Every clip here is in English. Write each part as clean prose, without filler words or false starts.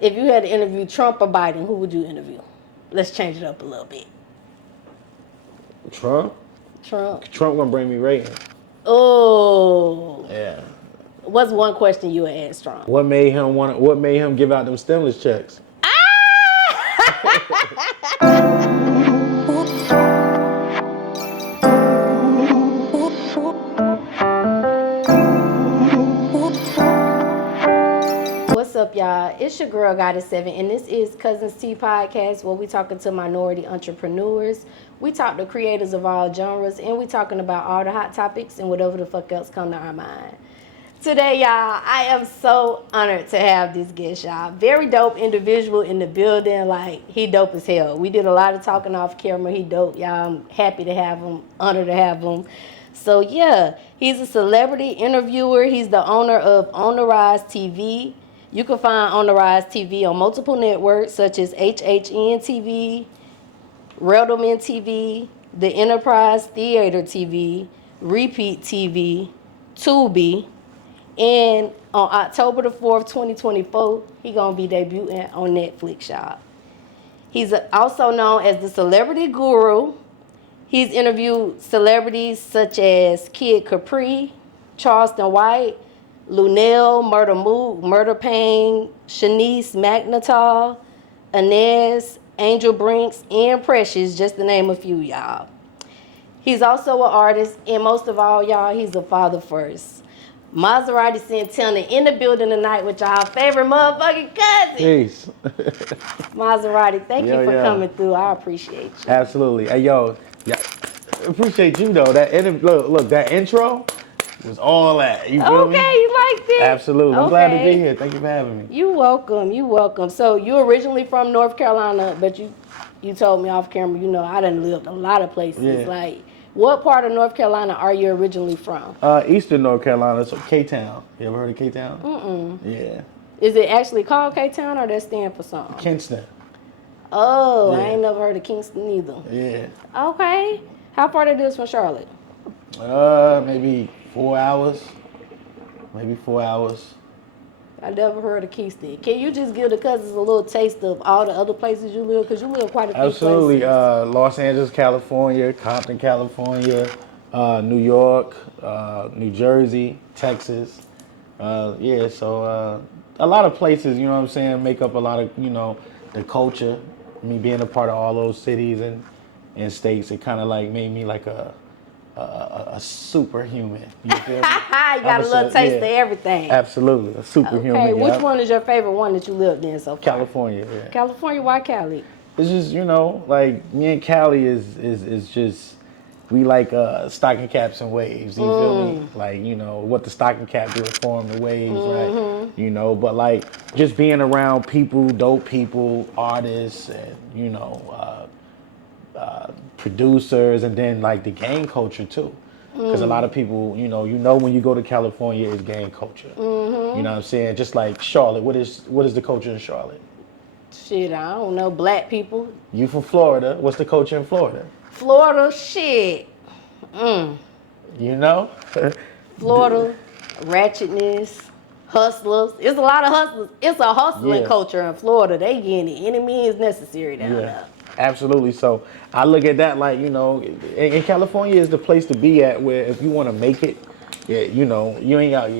If you had to interview Trump or Biden, who would you interview? Let's change it up a little bit. Trump? Trump gonna bring me ratings. Oh. Yeah. What's one question you would ask Trump? What made him give out them stimulus checks? What's up, y'all? It's your girl Goddess 7, and this is Cuzns Tea Podcast, where we talking to minority entrepreneurs. We talk to creators of all genres, and we talking about all the hot topics and whatever the fuck else come to our mind. Today, y'all, I am so honored to have this guest, y'all. Very dope individual in the building. Like, he dope as hell. We did a lot of talking off camera. He dope, y'all. I'm happy to have him, honored to have him. So, yeah, he's a celebrity interviewer. He's the owner of On the Rise TV. You can find On the Rise TV on multiple networks such as HHN TV, Redelman TV, The Enterprise Theater TV, Repeat TV, Tubi, and on October the 4th, 2024, he gonna be debuting on Netflix, y'all. He's also known as the Celebrity Guru. He's interviewed celebrities such as Kid Capri, Charleston White, LUENELL, Murder Mood, Murder Pain, Shanice Magnetal, Inez, Angel Brinks, and Precious, just to name a few, y'all. He's also an artist, and most of all, y'all, he's a father first. Mazerati Santana in the building tonight with y'all favorite motherfucking cousin. Peace. Mazerati, thank you for coming through. I appreciate you. Absolutely. Hey, yo, yeah, appreciate you, though. Look, that intro was all that. You feel me? Okay, you liked it? Absolutely. I'm glad to be here. Thank you for having me. You welcome. So you originally from North Carolina, but you told me off camera, you know, I done lived a lot of places. Yeah. Like, what part of North Carolina are you originally from? Eastern North Carolina, so K-Town. You ever heard of K-Town? Mm-mm. Yeah. Is it actually called K-Town or that stand for something? Kingston. Oh, Yeah. I ain't never heard of Kingston either. Yeah. Okay. How far that is from Charlotte? Maybe 4 hours. Maybe 4 hours. I never heard of Kingston. Can you just give the cousins a little taste of all the other places you live? Because you live quite a few Absolutely. places. Los Angeles, California, Compton, California, New York, New Jersey, Texas. So a lot of places, you know what I'm saying, make up a lot of, you know, the culture. Me being a part of all those cities and states, it kind of like made me like a superhuman. You feel me? You got a little taste of everything. Absolutely, a superhuman. Okay, which one is your favorite one that you lived in so far? California. Yeah. California, why Cali? It's just, you know, like me and Cali is just, we like stocking caps and waves. You feel me? Like, you know what the stocking cap do is form the waves, right? You know, but like just being around people, dope people, artists, and you know. Producers, and then like the gang culture too, because a lot of people, you know when you go to California, it's gang culture. You know what I'm saying? Just like Charlotte, what is the culture in Charlotte? Shit, I don't know. Black people. You from Florida? What's the culture in Florida? Florida, shit. You know? Florida, ratchetness, hustlers. It's a lot of hustlers. It's a hustling culture in Florida. They getting it. Any means necessary down there. Absolutely. So I look at that like, you know, in California is the place to be at where if you want to make it, you know, you ain't got,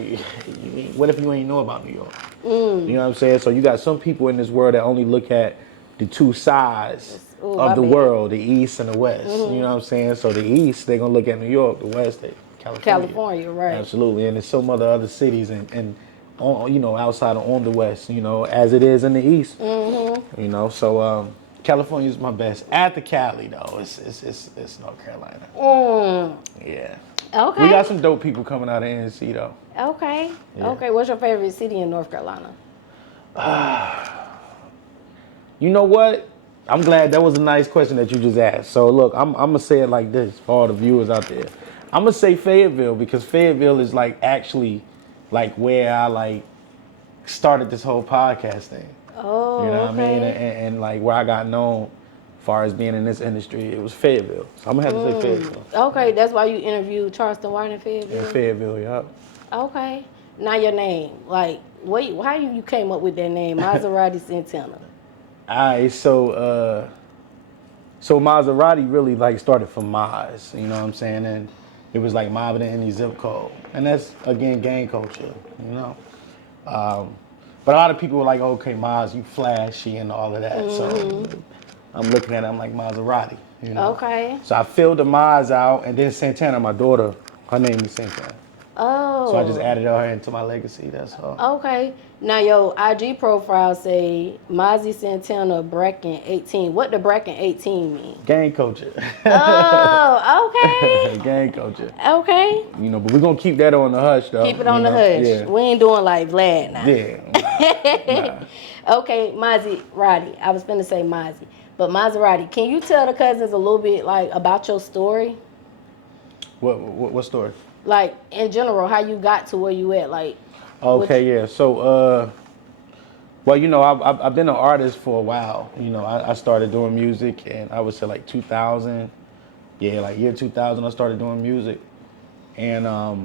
what if you ain't know about New York? You know what I'm saying? So you got some people in this world that only look at the two sides of the world, the East and the West. You know what I'm saying? So the East, they're going to look at New York, the West, California, right. Absolutely. And there's some other cities and you know, outside on the West, you know, as it is in the East. You know, so California is my best. After Cali, though, it's North Carolina. Yeah. Okay. We got some dope people coming out of NC, though. Okay. Yeah. Okay. What's your favorite city in North Carolina? You know what? I'm glad that was a nice question that you just asked. So look, I'm gonna say it like this for all the viewers out there. I'm gonna say Fayetteville because Fayetteville is like actually like where I like started this whole podcast thing. Oh, you know what I mean? And like where I got known as far as being in this industry, it was Fayetteville. So I'm gonna have to say Fayetteville. Okay, that's why you interviewed Charleston White in Fayetteville? In Fayettille, yeah. Okay. Now your name, like, Wait, how you came up with that name, Mazerati Santana? Alright, so Maserati really like started from Maz, you know what I'm saying? And it was like mobbing in any zip code. And that's again gang culture, you know. But a lot of people were like, okay, Maz, you flashy and all of that. So I'm looking at it, I'm like Maserati, you know. Okay. So I filled the Maz out, and then Santana, my daughter, her name is Santana. Oh. So I just added her into my legacy, that's all. Okay. Now your IG profile say MAZZI Santana Bracken 18. What the Bracken 18 mean? Gang culture. Oh, okay. Gang culture. Okay. You know, but we're gonna keep that on the hush though. Keep it on the hush. Yeah. We ain't doing like Vlad now. Yeah. Nah. Okay, Mazerati. I was finna say Mazzi. But Mazerati, can you tell the cousins a little bit like about your story? What story? Like in general, how you got to where you at, like. Okay, yeah. So, well, you know, I've been an artist for a while. You know, I started doing music, and I would say like 2000. Yeah, like year 2000, I started doing music, and I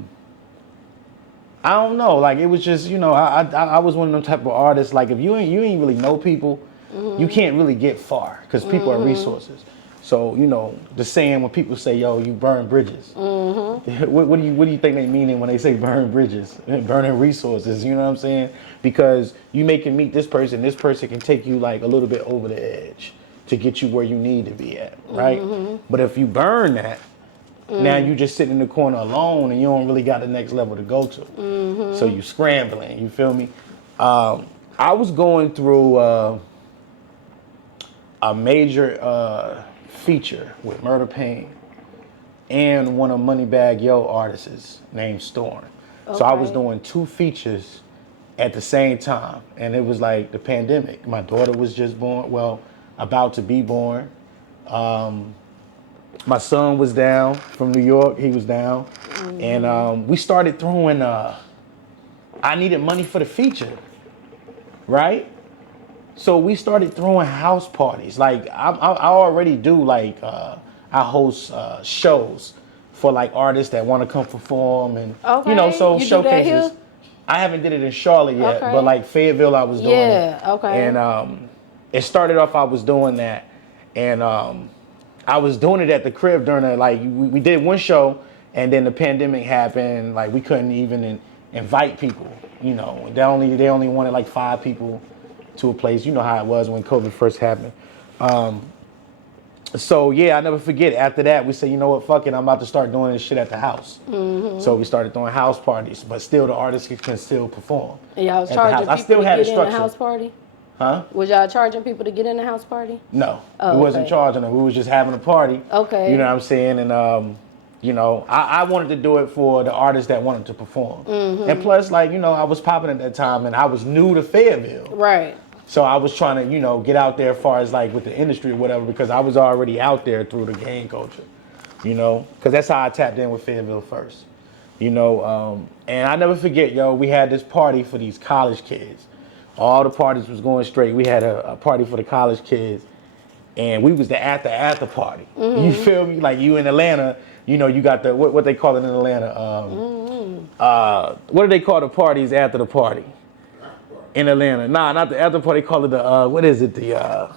don't know, like it was just, you know, I was one of them type of artists. Like if you ain't really know people, you can't really get far because people are resources. So, you know, the saying when people say, yo, you burn bridges. What do you think they mean when they say burn bridges? Burning resources, you know what I'm saying? Because you make him meet this person can take you like a little bit over the edge to get you where you need to be at, right? But if you burn that, now you just sitting in the corner alone and you don't really got the next level to go to. So you scrambling, you feel me? I was going through a major feature with Murder Pain and one of Moneybagg Yo artists named Storm. So I was doing 2 features at the same time, and it was like the pandemic. My daughter was just born, well, about to be born. My son was down from New York, he was down. And we started throwing, I needed money for the feature, right? So we started throwing house parties. Like I already do like I host shows for like artists that want to come perform and you know, so you showcases. Do that here? I haven't did it in Charlotte yet, but like Fayetteville I was doing it. Yeah, okay. And it started off I was doing that, and I was doing it at the crib during the, like we did one show, and then the pandemic happened. Like we couldn't even invite people. You know, they only wanted like 5 people to a place. You know how it was when COVID first happened. So yeah, I never forget. After that, we said, you know what, fuck it, I'm about to start doing this shit at the house. So we started throwing house parties, but still the artists can still perform. And y'all was charging people I still to had get a in the structure. house party? Huh? Was y'all charging people to get in the house party? No, Oh, we wasn't okay. charging them. We was just having a party. Okay. You know what I'm saying? And you know, I wanted to do it for the artists that wanted to perform. And plus, like, you know, I was popping at that time, and I was new to Fayetteville. Right. So I was trying to, you know, get out there as far as like with the industry or whatever, because I was already out there through the gang culture, you know, because that's how I tapped in with Fayetteville first, you know. And I never forget, yo, we had this party for these college kids. All the parties was going straight. We had a party for the college kids, and we was the after party. You feel me? Like you in Atlanta, you know, you got the, what they call it in Atlanta? What do they call the parties after the party? In Atlanta. Nah, not the after party. They call it the, what is it? The,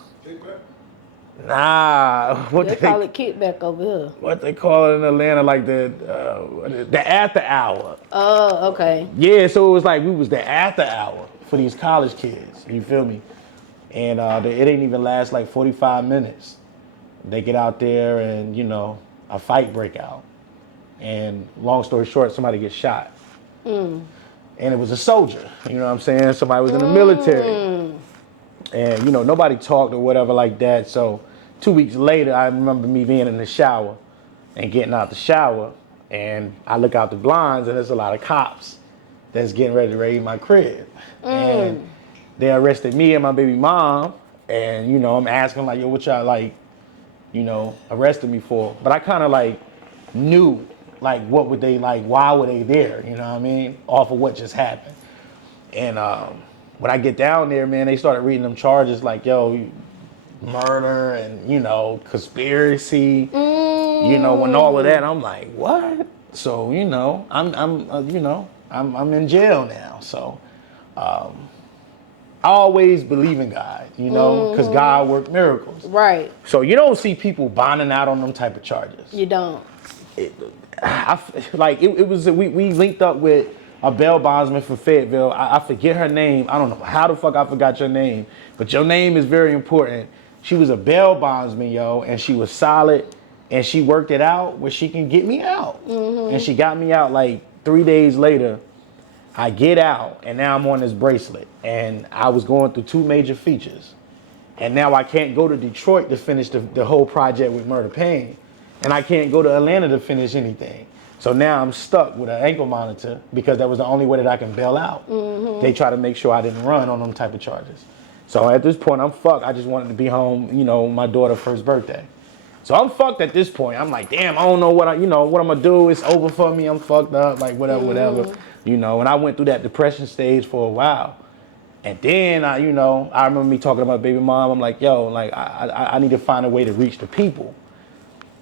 nah. What They call it kickback over here. What they call it in Atlanta, like the after hour. Oh, okay. Yeah, so it was like we was the after hour for these college kids. You feel me? And it didn't even last like 45 minutes. They get out there and, you know, a fight break out. And long story short, somebody gets shot. And it was a soldier, you know what I'm saying? Somebody was in the military. And, you know, nobody talked or whatever like that. So 2 weeks later, I remember me being in the shower and getting out the shower. And I look out the blinds, and there's a lot of cops that's getting ready to raid my crib. And they arrested me and my baby mom. And, you know, I'm asking, like, yo, what y'all, like, you know, arrested me for? But I kind of, like, knew, like, what would they, like, why were they there, you know what I mean, off of what just happened. And when I get down there, man, they started reading them charges like, yo, murder and, you know, conspiracy, you know, and all of that. I'm like, what? So, you know, I'm in jail now. So I always believe in God, you know, because God worked miracles. Right. So you don't see people bonding out on them type of charges. You don't. It was we linked up with a bail bondsman from Fayetteville. I forget her name. I don't know how the fuck I forgot your name, but your name is very important. She was a bail bondsman, yo, and she was solid, and she worked it out where she can get me out. And she got me out like 3 days later. I get out, and now I'm on this bracelet, and I was going through 2 major features, and now I can't go to Detroit to finish the whole project with Murder Pain, and I can't go to Atlanta to finish anything. So now I'm stuck with an ankle monitor because that was the only way that I can bail out. They try to make sure I didn't run on them type of charges. So at this point, I'm fucked. I just wanted to be home, you know, my daughter's first birthday. So I'm fucked at this point. I'm like, damn, I don't know what I'm gonna do. It's over for me. I'm fucked up, like whatever. You know, and I went through that depression stage for a while. And then I remember me talking to my baby mom. I'm like, yo, like I need to find a way to reach the people.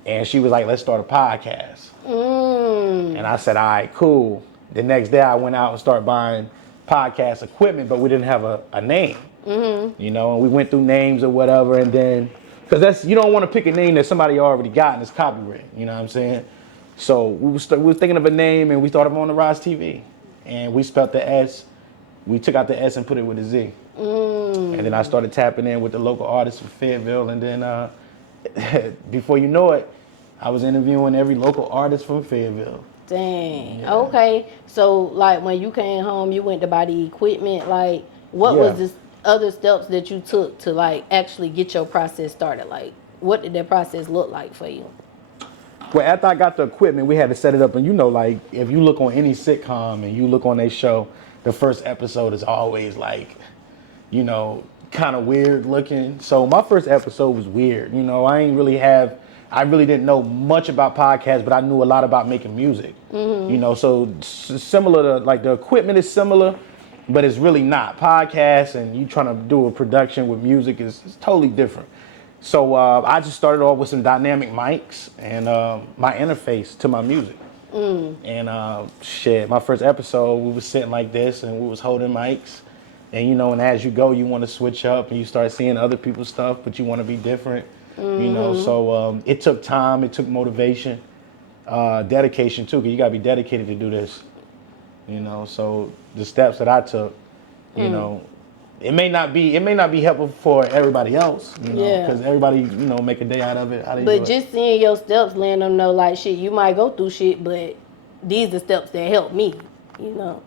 And she was like, let's start a podcast. And I said, all right, cool. The next day I went out and started buying podcast equipment, but we didn't have a name. You know, and we went through names or whatever, and then, because you don't want to pick a name that somebody already got and it's copyright, you know what I'm saying? So we were thinking of a name, and we thought of on the Rize TV. And we spelled the S, we took out the S and put it with a Z. And then I started tapping in with the local artists from Fayetteville, and then before you know it, I was interviewing every local artist from Fayetteville. Dang. Yeah. Okay. So, like, when you came home, you went to buy the equipment. Like, what was the other steps that you took to, like, actually get your process started? Like, what did that process look like for you? Well, after I got the equipment, we had to set it up. And, you know, like, if you look on any sitcom and you look on their show, the first episode is always, like, you know, kind of weird looking. So my first episode was weird. You know, I really didn't know much about podcasts, but I knew a lot about making music. You know, so similar to, like, the equipment is similar, but it's really not. Podcasts and you trying to do a production with music is totally different. So I just started off with some dynamic mics and my interface to my music. And my first episode, we was sitting like this and we was holding mics. And, you know, and as you go, you want to switch up and you start seeing other people's stuff, but you want to be different. You know, so it took time, it took motivation, dedication too, because you gotta be dedicated to do this. You know, so the steps that I took, you know, it may not be helpful for everybody else, you know, because everybody, you know, make a day out of it. But just seeing your steps, letting them know, like, shit, you might go through shit, but these are steps that help me, you know.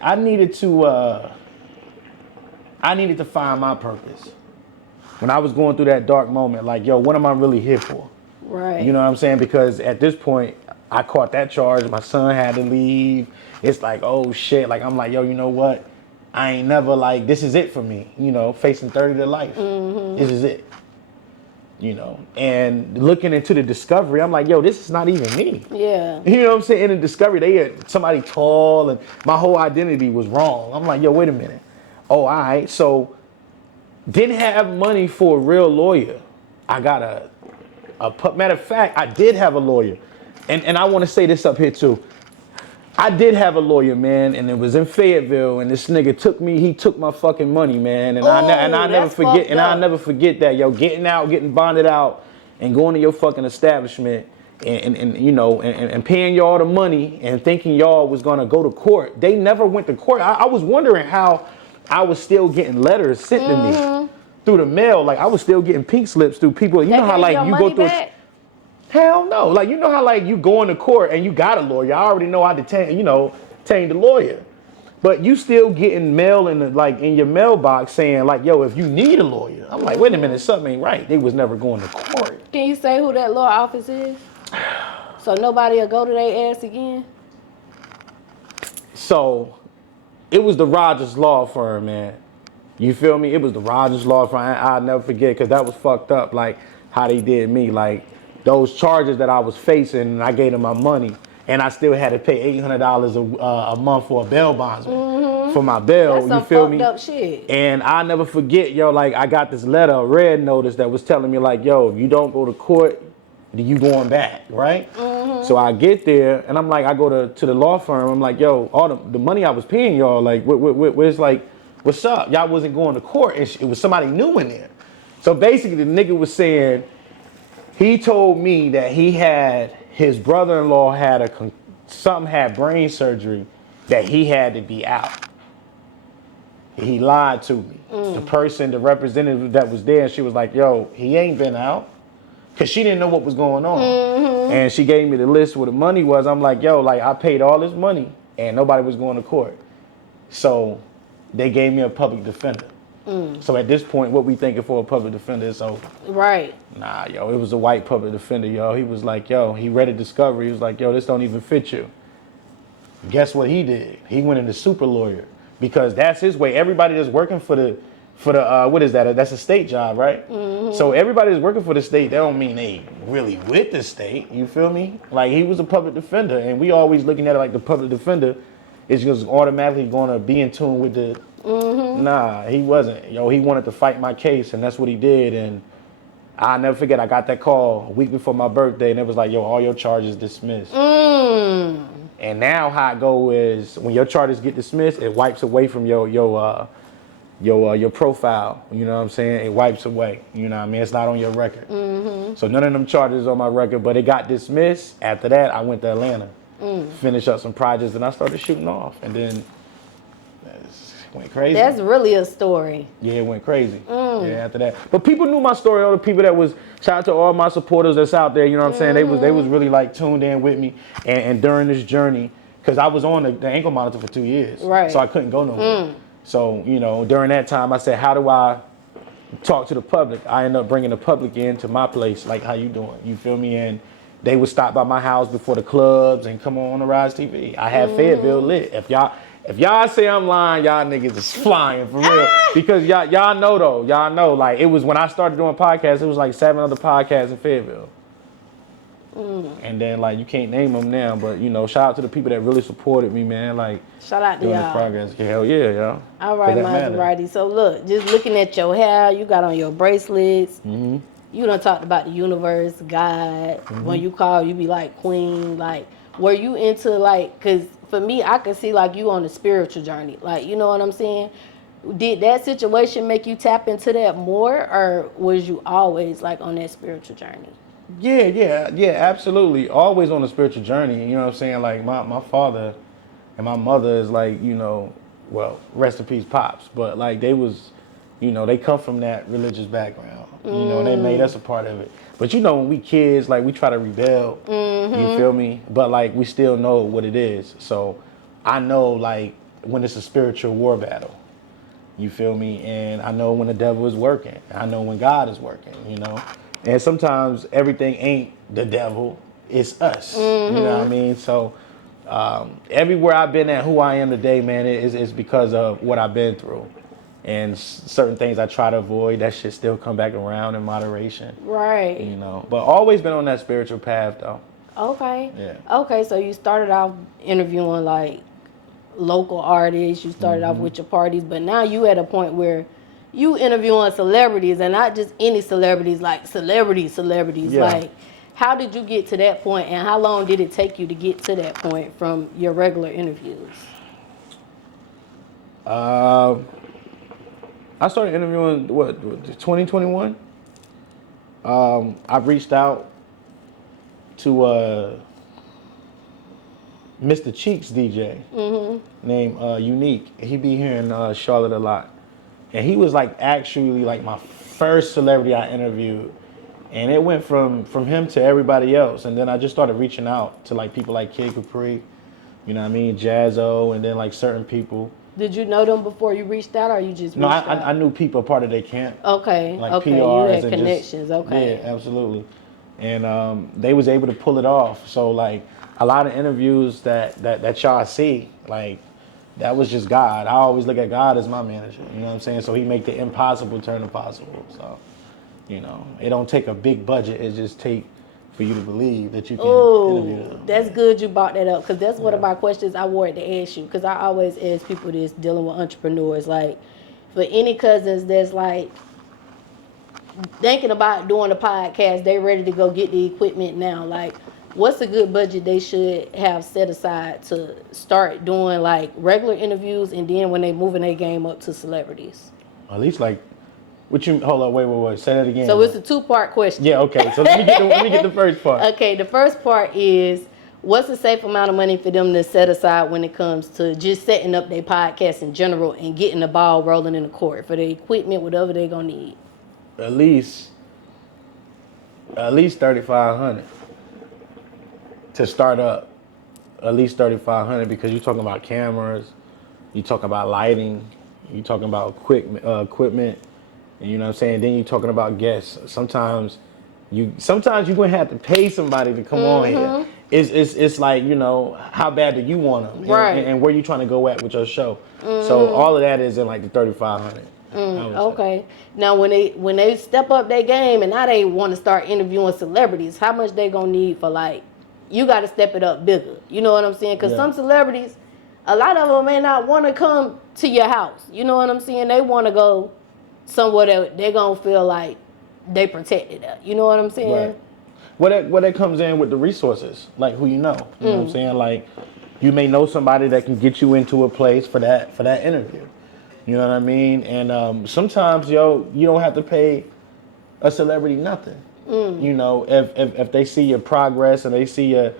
I needed to find my purpose. When I was going through that dark moment, like, yo, what am I really here for? Right. You know what I'm saying? Because at this point, I caught that charge. My son had to leave. It's like, oh shit. Like, I'm like, yo, you know what? I ain't never, like, this is it for me. You know, facing 30 to life. This is it. You know, and looking into the discovery, I'm like, yo, this is not even me. Yeah. You know what I'm saying? In the discovery, they had somebody tall, and my whole identity was wrong. I'm like, yo, wait a minute. Oh, all right. So, didn't have money for a real lawyer. I got matter of fact, I did have a lawyer. And I want to say this up here too. I did have a lawyer, man, and it was in Fayetteville, and this nigga took my fucking money, man. And I never forget that, yo, getting out, getting bonded out, and going to your fucking establishment and you know, and paying y'all the money and thinking y'all was gonna go to court. They never went to court. I was wondering how I was still getting letters sent to me through the mail. Like, I was still getting pink slips through people. You know how, like, you go through. Hell no. Like, you know how, like, you go into court and you got a lawyer. I already know how to detain the lawyer. But you still getting mail in your mailbox saying, like, yo, if you need a lawyer. I'm like, wait a minute, something ain't right. They was never going to court. Can you say who that law office is? So nobody will go to their ass again? So, it was the Rogers Law Firm, man. You feel me? It was the Rogers Law Firm. I'll never forget, because that was fucked up, like, how they did me. Like, those charges that I was facing, and I gave them my money, and I still had to pay $800 a month for a bail bondsman for my bail. That's some fucked up shit. And I'll never forget, yo, like, I got this letter, a red notice that was telling me, like, yo, if you don't go to court, you going back, right? So I get there, and I'm like, I go to the law firm. I'm like, yo, all the money I was paying y'all, like, where's like, what's up? Y'all wasn't going to court, and it was somebody new in there. So basically, the nigga was saying, he told me that his brother-in-law had brain surgery, that he had to be out. He lied to me. The representative that was there, she was like, yo, he ain't been out. Because she didn't know what was going on. And she gave me the list where the money was. I'm like, yo, like, I paid all this money and nobody was going to court. So they gave me a public defender. So at this point, what we thinking for a public defender is over. Right. Nah, yo, it was a white public defender, yo. He was like, yo, he read a discovery. He was like, yo, this don't even fit you. Guess what he did? He went into super lawyer, because that's his way. Everybody that's working for the what is that? That's a state job, right? So everybody that's working for the state, that don't mean they really with the state. You feel me? Like, he was a public defender, and we always looking at it like the public defender is just automatically going to be in tune with the. Nah, he wasn't. Yo, he wanted to fight my case, and that's what he did. And I'll never forget, I got that call a week before my birthday, and it was like, yo, all your charges dismissed. And now how it go is, when your charges get dismissed, it wipes away from your profile. You know what I'm saying? It wipes away. You know what I mean? It's not on your record. So none of them charges on my record, but it got dismissed. After that, I went to Atlanta, finished up some projects, and I started shooting off. And then it went crazy. That's really a story. Yeah, it went crazy. Yeah, after that. But people knew my story. All the people that was, shout out to all my supporters that's out there, you know what I'm saying? They was really like tuned in with me. And during this journey, because I was on the ankle monitor for 2 years. Right. So I couldn't go nowhere. So, you know, during that time, I said, how do I talk to the public? I ended up bringing the public into my place, like, how you doing? You feel me? And they would stop by my house before the clubs and come on the Rize TV. I had Fayetteville lit. If y'all say I'm lying, y'all niggas is flying for real. Because y'all know though, like, it was when I started doing podcasts, it was like 7 other podcasts in Fayetteville. And then, like, you can't name them now, but, you know, shout out to the people that really supported me, man. Like, shout out to doing the y'all. progress. Hell yeah, y'all. All right, Mazerati. So look, just looking at your hair, you got on your bracelets. You done talked about the universe, God. When you call, you be like queen. Like, were you into, like, because for me, I can see like you on a spiritual journey. Like, you know what I'm saying? Did that situation make you tap into that more, or was you always like on that spiritual journey? Yeah, absolutely. Always on a spiritual journey. You know what I'm saying? Like, my father and my mother is like, you know, well, rest in peace, Pops. But like, they was, you know, they come from that religious background. You know, and they made us a part of it. But you know, when we kids, like, we try to rebel. You feel me? But like, we still know what it is. So I know, like, when it's a spiritual war battle. You feel me? And I know when the devil is working. I know when God is working, you know? And sometimes everything ain't the devil, it's us. You know what I mean? So everywhere I've been at, who I am today, man, is because of what I've been through. And certain things I try to avoid, that shit still come back around in moderation. Right. You know, but always been on that spiritual path, though. Okay. Yeah. Okay, so you started off interviewing like local artists. You started off with your parties, but now you at a point where you interviewing celebrities, and not just any celebrities, like celebrities. Yeah. Like, how did you get to that point, and how long did it take you to get to that point from your regular interviews? I started interviewing, 2021? I reached out to Mr. Cheeks DJ named Unique. He be here in Charlotte a lot. And he was like actually like my first celebrity I interviewed. And it went from him to everybody else. And then I just started reaching out to like people like Kid Capri, you know what I mean, Jazzo, and then like certain people. Did you know them before you reached out, or you just reached out? I knew people part of their camp. Okay, like okay, PRs, you had and connections, okay. Yeah, absolutely. And they was able to pull it off. So like a lot of interviews that y'all see, like, that was just God. I always look at God as my manager, you know what I'm saying? So he make the impossible turn possible. So, you know, it don't take a big budget. It just take for you to believe that you can interview them. That's good you brought that up, because that's one of my questions I wanted to ask you, because I always ask people this dealing with entrepreneurs. Like, for any cousins that's like thinking about doing a podcast, they ready to go get the equipment now. Like, what's a good budget they should have set aside to start doing like regular interviews, and then when they moving their game up to celebrities? At least like, what you, hold on, wait. Say that again. So it's a 2-part question. Yeah, okay. So let me get the first part. Okay, the first part is, what's a safe amount of money for them to set aside when it comes to just setting up their podcast in general and getting the ball rolling in the court for the equipment, whatever they're gonna need? At least $3,500 to start up. At least $3,500, because you're talking about cameras, you're talking about lighting, you're talking about equipment, and you know what I'm saying. Then you're talking about guests. Sometimes you're gonna have to pay somebody to come on here. It's like, you know, how bad do you want them, right? And where you trying to go at with your show. So all of that is in like the $3,500. Okay. Now, when they step up their game and now they want to start interviewing celebrities, how much they gonna need for, like, you got to step it up bigger? You know what I'm saying? Because some celebrities, a lot of them may not want to come to your house. You know what I'm saying? They want to go somewhere that they're gonna feel like they protected. You know what I'm saying? Right. What that comes in with the resources, like who you know. You know what I'm saying? Like, you may know somebody that can get you into a place for that interview. You know what I mean? And sometimes, you don't have to pay a celebrity nothing. You know, if they see your progress and they see your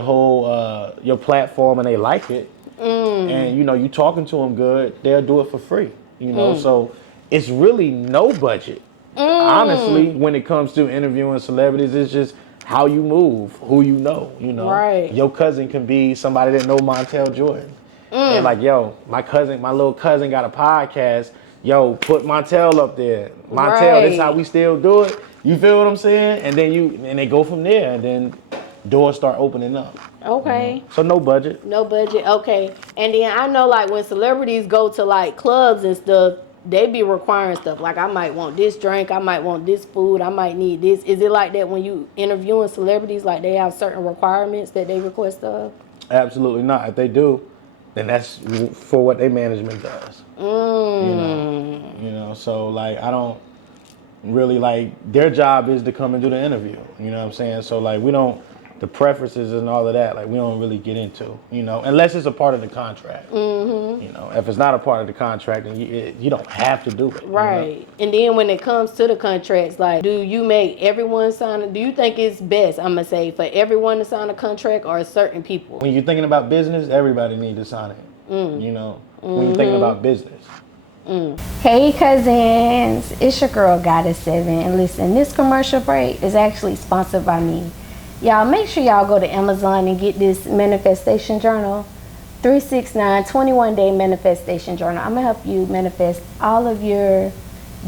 whole your platform and they like it, and you know you talking to them good, they'll do it for free. You know, so it's really no budget. Honestly, when it comes to interviewing celebrities, it's just how you move, who you know. You know, right? Your cousin can be somebody that know Montel Jordan. And like, my little cousin got a podcast. Yo, put Montel up there. Montel, this how we still do it. You feel what I'm saying? And then they go from there, and then doors start opening up. Okay. You know? So no budget. No budget. Okay. And then I know, like, when celebrities go to like clubs and stuff, they be requiring stuff. Like, I might want this drink, I might want this food, I might need this. Is it like that when you interviewing celebrities? Like, they have certain requirements that they request of? Absolutely not. If they do, then that's for what their management does. You know, so like, I don't really, like, their job is to come and do the interview. You know what I'm saying? So like, the preferences and all of that, like, we don't really get into, you know, unless it's a part of the contract. You know, if it's not a part of the contract, then you don't have to do it. Right. You know? And then when it comes to the contracts, like, do you make everyone sign it? Do you think it's best, I'm going to say, for everyone to sign a contract or certain people? When you're thinking about business, everybody needs to sign it. You know, when you're thinking about business. Hey cousins, it's your girl Goddess7, and listen, this commercial break is actually sponsored by me. Y'all make sure y'all go to Amazon and get this manifestation journal, 369 21-day manifestation journal. I'm gonna help you manifest all of your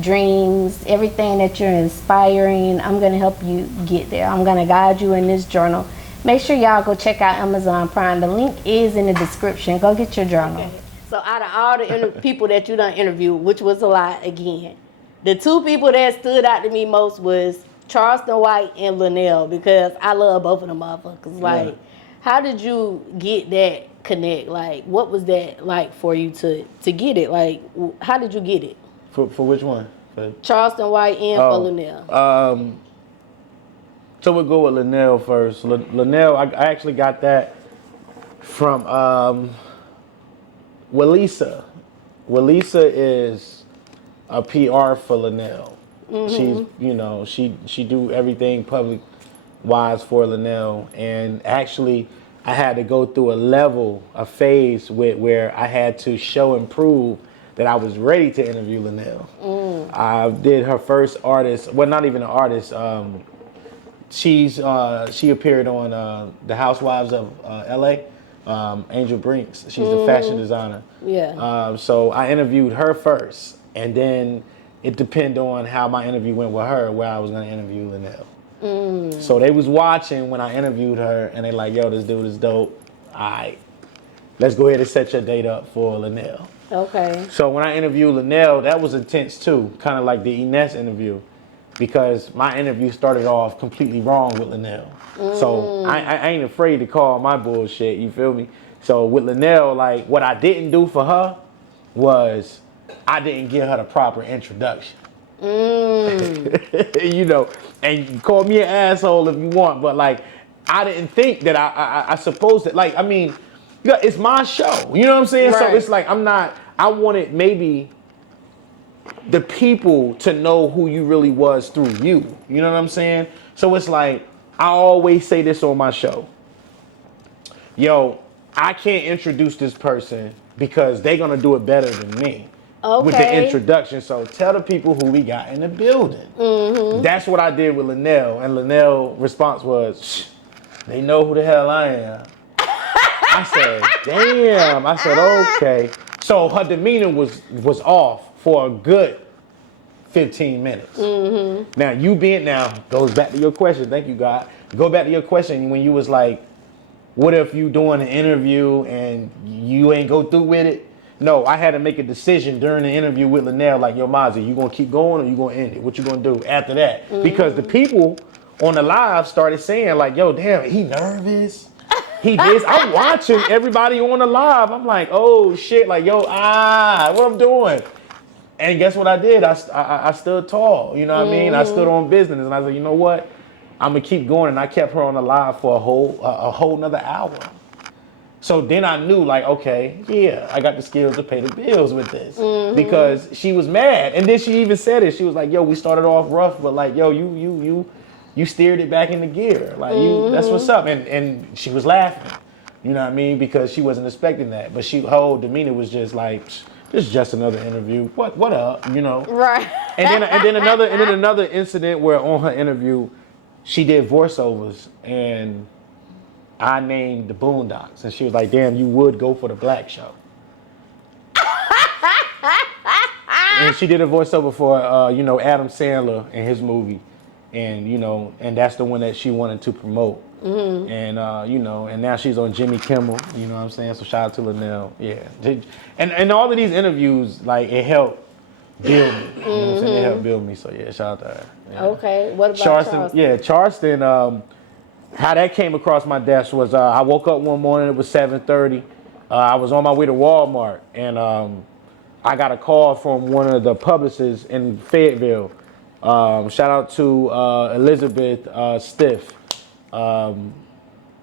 dreams, everything that you're inspiring. I'm gonna help you get there. I'm gonna guide you in this journal. Make sure y'all go check out Amazon Prime. The link is in the description. Go get your journal. Okay. So out of all the people that you done interviewed, which was a lot again, the two people that stood out to me most was Charleston White and LUENELL, because I love both of them motherfuckers. Like, how did you get that connect? Like, what was that like for you to get it? Like, how did you get it? For which one? For Charleston White and for LUENELL. So we'll go with LUENELL first. LUENELL, I actually got that from Walisa. Walisa is a PR for LUENELL. She's, you know, she do everything public wise for LUENELL, and actually I had to go through a phase where I had to show and prove that I was ready to interview LUENELL. I did her first artist, well, not even an artist. She appeared on the Housewives of LA. Angel Brinks. She's the fashion designer. Yeah. So I interviewed her first, and then it depended on how my interview went with her, where I was going to interview LUENELL. So they was watching when I interviewed her, and they like, yo, this dude is dope. All right, let's go ahead and set your date up for LUENELL. Okay. So when I interviewed LUENELL, that was intense too, kind of like the Ines interview, because my interview started off completely wrong with LUENELL. So I ain't afraid to call my bullshit, you feel me? So with LUENELL, like, what I didn't do for her was I didn't give her the proper introduction. You know, and you call me an asshole if you want, but like, I didn't think that I supposed to, like, I mean, yeah, it's my show. You know what I'm saying? Right. So it's like, I wanted maybe the people to know who you really was through you. You know what I'm saying? So it's like, I always say this on my show. Yo, I can't introduce this person because they're going to do it better than me. Okay. With the introduction. So tell the people who we got in the building. That's what I did with LUENELL. And LUENELL's response was, shh, they know who the hell I am. I said, damn. I said, okay. So her demeanor was off for a good 15 minutes. Now, goes back to your question. Thank you, God. Go back to your question when you was like, what if you doing an interview and you ain't go through with it? No, I had to make a decision during the interview with LUENELL, like, yo, MAZZI, you gonna keep going or you gonna end it? What you gonna do after that? Because the people on the live started saying, like, yo, damn, he nervous. He this. I'm watching everybody on the live. I'm like, oh shit, like, yo, what I'm doing? And guess what I did? I stood tall, you know what I mean? I stood on business, and I said, you know what? I'm gonna keep going, and I kept her on the live for a whole nother hour. So then I knew, like, okay, yeah, I got the skills to pay the bills with this. Because she was mad. And then she even said it. She was like, yo, we started off rough, but like, yo, you steered it back into gear. Like, that's what's up. And she was laughing, you know what I mean? Because she wasn't expecting that. But her whole demeanor was just like, this is just another interview. What up, you know? Right. And then another incident where on her interview, she did voiceovers, and I named the Boondocks, and she was like, damn, you would go for the black show. And she did a voiceover for, Adam Sandler and his movie. And, and that's the one that she wanted to promote. And, and now she's on Jimmy Kimmel, you know what I'm saying? So shout out to LUENELL, yeah. And all of these interviews, like, it helped build me, you know what I'm saying? It helped build me, so yeah, shout out to her. Yeah. Okay, what about Charleston? Yeah, Charleston, how that came across my desk was I woke up one morning, it was 7:30. I was on my way to Walmart, and I got a call from one of the publicists in Fayetteville. Shout out to Elizabeth Stiff.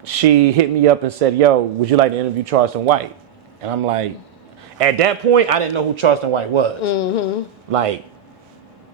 She hit me up and said, yo, would you like to interview Charleston White? And I'm like, at that point, I didn't know who Charleston White was. Like,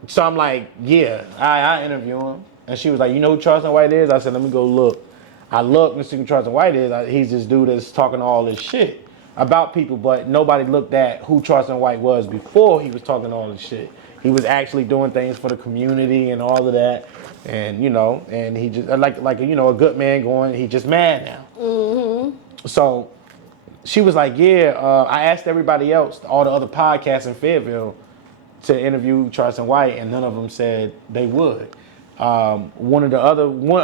so I'm like, yeah, I interview him. And she was like, you know who Charleston White is? I said, let me go look. I looked and see who Charleston White is. He's this dude that's talking all this shit about people, but nobody looked at who Charleston White was before he was talking all this shit. He was actually doing things for the community and all of that. And, and he just, like a good man going, he just mad now. So she was like, yeah, I asked everybody else, all the other podcasts in Fayetteville, to interview Charleston White, and none of them said they would. A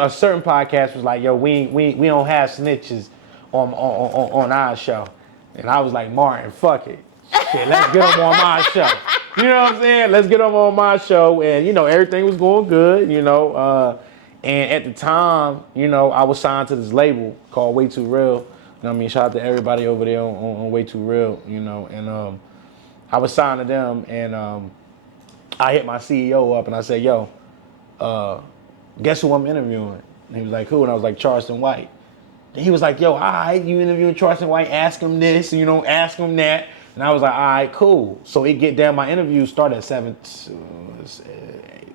certain podcast was like, yo, we don't have snitches on our show. And I was like, Martin, fuck it. Shit, let's get them on my show. You know what I'm saying? Let's get them on my show. And, everything was going good, and at the time, I was signed to this label called Way Too Real. You know what I mean? Shout out to everybody over there on Way Too Real, and I was signed to them, and I hit my CEO up and I said, yo, guess who I'm interviewing? And he was like, who? And I was like, Charleston White. And he was like, yo, all right, you interviewing Charleston White, ask him this, ask him that. And I was like, all right, cool. So it get down, my interview started at 7:30,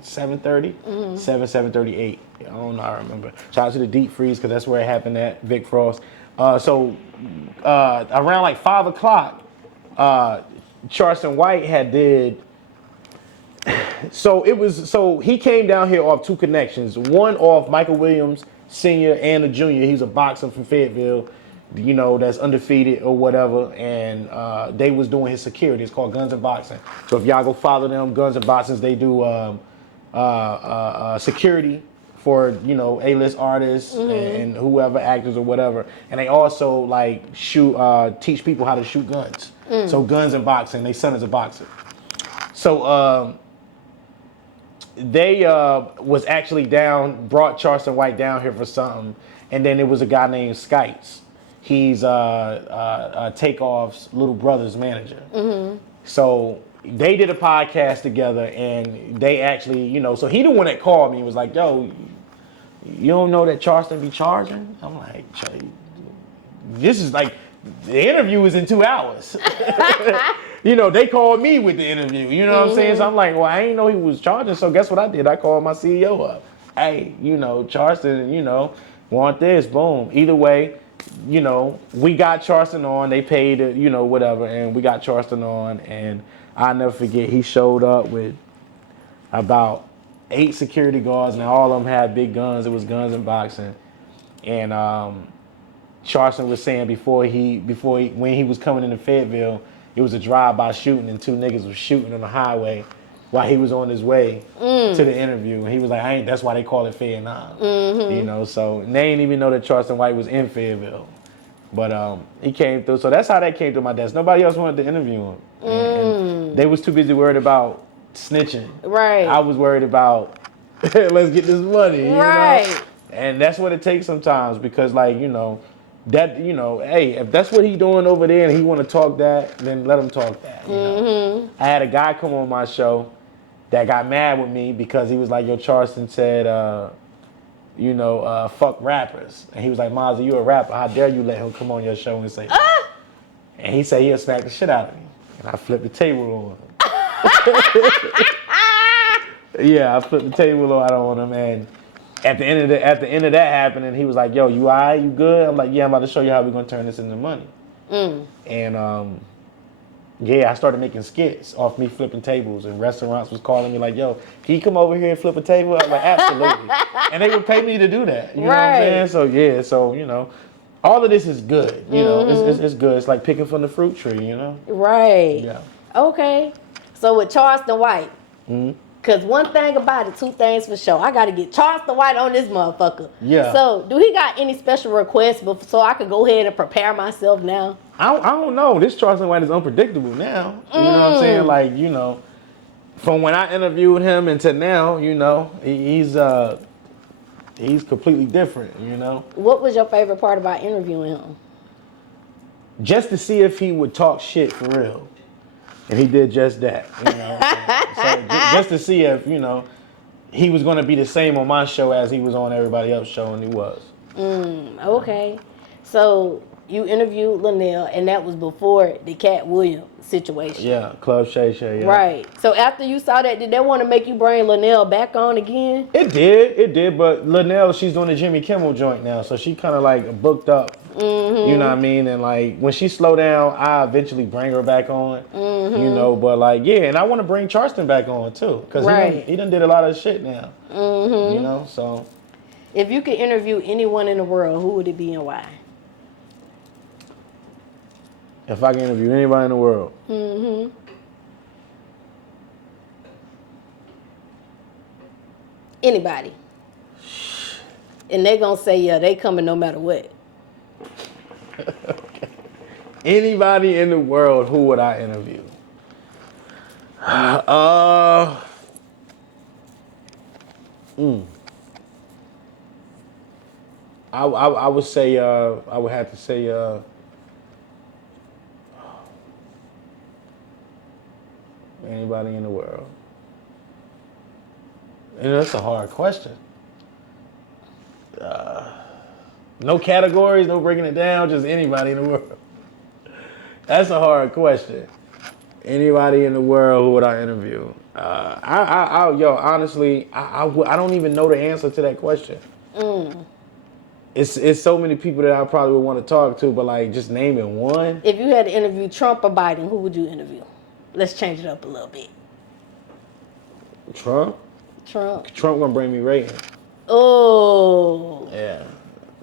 7:38. I don't know, I remember. Shout out to the Deep Freeze, because that's where it happened at, Vic Frost. So around like 5 o'clock, Charleston White had did, so he came down here off two connections. One off Michael Williams Sr. and the Jr. He was a boxer from Fayetteville, that's undefeated or whatever, and they was doing his security. It's called Guns and Boxing. So if y'all go follow them, Guns and Boxing, they do security for A-list artists and whoever, actors or whatever, and they also like teach people how to shoot guns. So Guns and Boxing, they son is a boxer. So they was actually brought Charleston White down here for something, and then there was a guy named Skites. He's Takeoff's little brother's manager. So they did a podcast together, and they actually, you know, so he the one that called me and was like, yo, you don't know that Charleston be charging? I'm like, this is like, the interview is in 2 hours. You know, they called me with the interview, you know what I'm saying? So I'm like, well, I didn't know he was charging, so guess what I did? I called my CEO up. Hey, you know, Charleston, you know, want this, boom. Either way, you know, we got Charleston on, they paid it, you know, whatever, and we got Charleston on, and I'll never forget, he showed up with about 8 security guards, and all of them had big guns. It was guns and boxing. And Charleston was saying when he was coming into Fayetteville, it was a drive-by shooting, and 2 niggas was shooting on the highway while he was on his way to the interview. And he was like, that's why they call it Fayetteville. You know, so they didn't even know that Charleston White was in Fayetteville. But he came through. So that's how that came to my desk. Nobody else wanted to interview him. And they was too busy worried about snitching. Right. I was worried about, let's get this money. You Right. know? And that's what it takes sometimes, because, like, you know, that, you know, hey, if that's what he doing over there and he want to talk that, then let him talk that. You know? I had a guy come on my show that got mad with me because he was like, yo, Charleston said, you know, fuck rappers. And he was like, MAZZI, you a rapper. How dare you let him come on your show and say that? And he said he'll smack the shit out of me. And I flipped the table on him. Yeah, I flipped the table on him, and at the end of that happening, he was like, yo, you all right? You good? I'm like, yeah, I'm about to show you how we're going to turn this into money. And, yeah, I started making skits off me flipping tables, and restaurants was calling me like, yo, can you come over here and flip a table? I'm like, absolutely. And they would pay me to do that. You know what I'm saying? So, yeah, so, you know, all of this is good. You know, it's good. It's like picking from the fruit tree, you know? Right. Yeah. Okay. So with Charleston White, because one thing about it, 2 things for sure. I got to get Charleston White on this motherfucker. Yeah. So do he got any special requests so I could go ahead and prepare myself now? I don't know. This Charleston White is unpredictable now. You know what I'm saying? Like, you know, from when I interviewed him until now, you know, he's completely different, you know? What was your favorite part about interviewing him? Just to see if he would talk shit for real. And he did just that, you know? So just to see if, you know, he was going to be the same on my show as he was on everybody else's show, and he was. Okay. So you interviewed LUENELL, and that was before the Cat Williams situation. Yeah, Club Shay Shay, yeah. Right. So after you saw that, did they want to make you bring LUENELL back on again? It did, but LUENELL, she's doing the Jimmy Kimmel joint now, so she kind of like booked up. You know what I mean? And like when she slow down, I eventually bring her back on. You know, but like, yeah, and I want to bring Charleston back on too, because he done did a lot of shit now. You know, so. If you could interview anyone in the world, who would it be and why? If I can interview anybody in the world. Anybody. And they gonna say, yeah, they coming no matter what. Okay. Anybody in the world, who would I interview? I would say I would have to say anybody in the world. You know, that's a hard question. No categories, no breaking it down, just anybody in the world. That's a hard question. Anybody in the world, who would I interview? Honestly, I don't even know the answer to that question. It's so many people that I probably would want to talk to, but like just naming one. If you had to interview Trump or Biden, who would you interview? Let's change it up a little bit. Trump? Trump gonna bring me ratings. Oh. Yeah.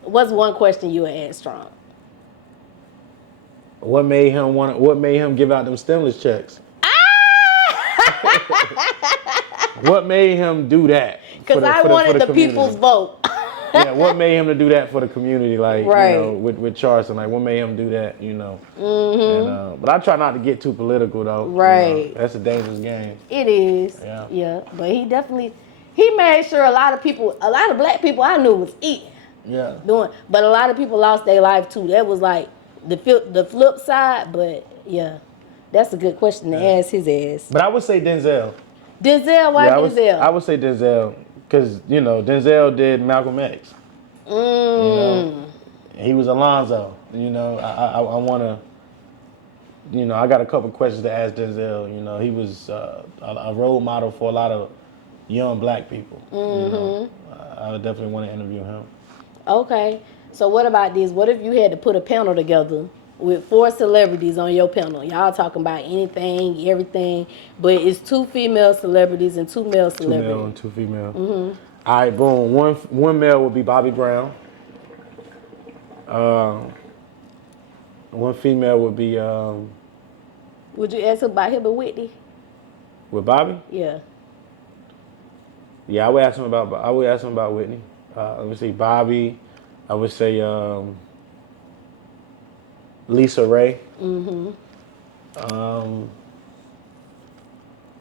What's one question you would ask Trump? What made him give out them stimulus checks? What made him do that? Because I wanted the people's vote. Yeah, what made him to do that for the community? Like, you know, with Charleston, like, what made him do that? You know. And, but I try not to get too political though. Right. You know? That's a dangerous game. It is. Yeah. Yeah. But he made sure a lot of black people I knew was eating. Yeah. But a lot of people lost their life too. That was like the flip side. But yeah. That's a good question to ask his ass. But I would say Denzel. Denzel, why Denzel? I would say Denzel because you know Denzel did Malcolm X. You know, he was Alonzo. You know, I want to. You know, I got a couple questions to ask Denzel. You know, he was a role model for a lot of young black people. You know, I would definitely want to interview him. Okay, so what about this? What if you had to put a panel together with 4 celebrities on your panel? Y'all talking about anything, everything, but it's 2 female celebrities and 2 male celebrities. 2 male and 2 female. All right, boom. One male would be Bobby Brown. One female would be. Would you ask about him and Whitney? With Bobby? Yeah. Yeah, I would ask him about Whitney. Let me see, Bobby. I would say Lisa Ray.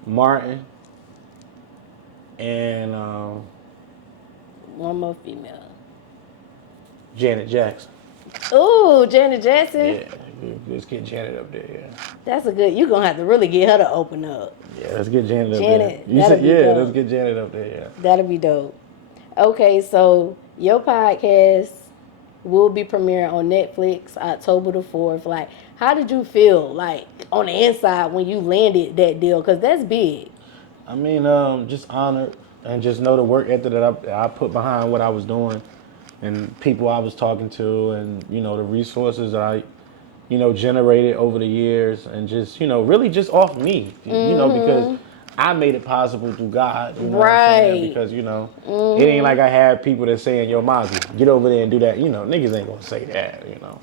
Martin. And one more female. Janet Jackson. Ooh, Janet Jackson. Yeah, let's get Janet up there. Yeah. That's a good. You gonna have to really get her to open up. Yeah, let's get Janet up Janet, there. You said, yeah, dope. let's get Janet up there. Yeah. That'll be dope. Okay, so your podcast will be premiering on Netflix October the 4th. Like, how did you feel like on the inside when you landed that deal? Cause that's big. I mean, just honored and just know the work ethic that I put behind what I was doing. And people I was talking to, and you know the resources that I, you know, generated over the years, and just you know really just off me, you know, because I made it possible through God, you know what I'm saying? Because you know it ain't like I had people that saying, "Yo, MAZZI, get over there and do that." You know, niggas ain't gonna say that, you know,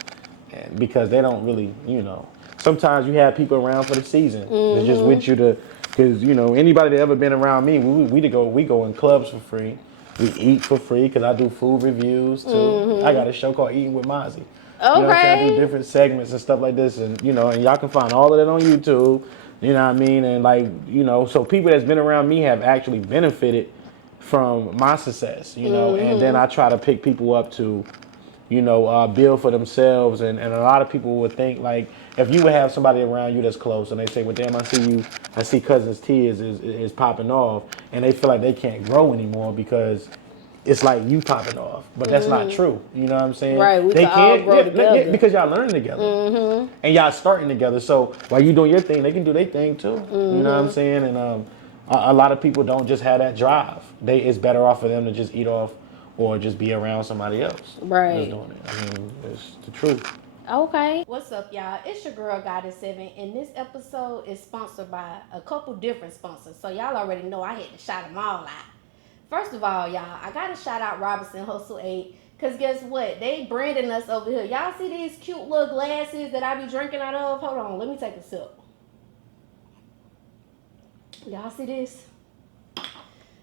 and because they don't really, you know. Sometimes you have people around for the season. They're just with you to, because you know anybody that ever been around me, we go in clubs for free. We eat for free because I do food reviews too. I got a show called Eating with MAZZI. Okay. You know what I'm saying? I do different segments and stuff like this, and you know, and y'all can find all of that on YouTube. You know what I mean? And like, you know, so people that's been around me have actually benefited from my success. You know, and then I try to pick people up to, you know, build for themselves. And a lot of people would think like, if you would have somebody around you that's close, and they say, well, damn, I see CUZNS T is popping off, and they feel like they can't grow anymore because it's like you popping off, but that's not true. You know what I'm saying? Right, we can all grow together. Because y'all learning together, and y'all starting together. So while you doing your thing, they can do their thing too. You know what I'm saying? And a lot of people don't just have that drive. It's better off for them to just eat off or just be around somebody else. Right. That's doing it. I mean, it's the truth. Okay. What's up, y'all? It's your girl, Goddess 7, and this episode is sponsored by a couple different sponsors. So y'all already know I had to shout them all out. First of all, y'all, I got to shout out Robinson Hustle 8, because guess what? They branding us over here. Y'all see these cute little glasses that I be drinking out of? Hold on, let me take a sip. Y'all see this?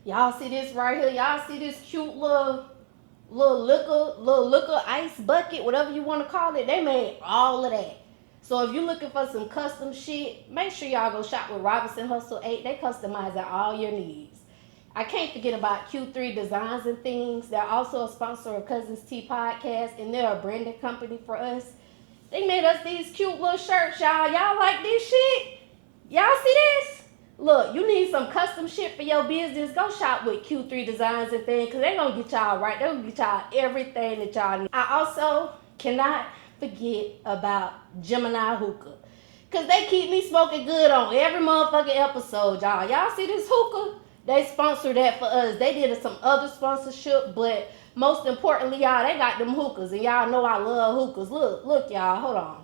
Y'all see this right here? Y'all see this cute little liquor ice bucket, whatever you want to call it? They made all of that. So if you're looking for some custom shit, make sure y'all go shop with Robinson Hustle 8. They customize all your needs. I can't forget about Q3 Designs and Things. They're also a sponsor of CUZNS T podcast, and they're a branding company for us. They made us these cute little shirts, y'all. Y'all like this shit? Y'all see this? Look, you need some custom shit for your business, go shop with Q3 Designs and Things, because they're going to get y'all right. They're going to get y'all everything that y'all need. I also cannot forget about Geminiih Hookah, because they keep me smoking good on every motherfucking episode, y'all. Y'all see this hookah? They sponsored that for us. They did some other sponsorship, but most importantly, y'all, they got them hookahs, and y'all know I love hookahs. Look, y'all, hold on.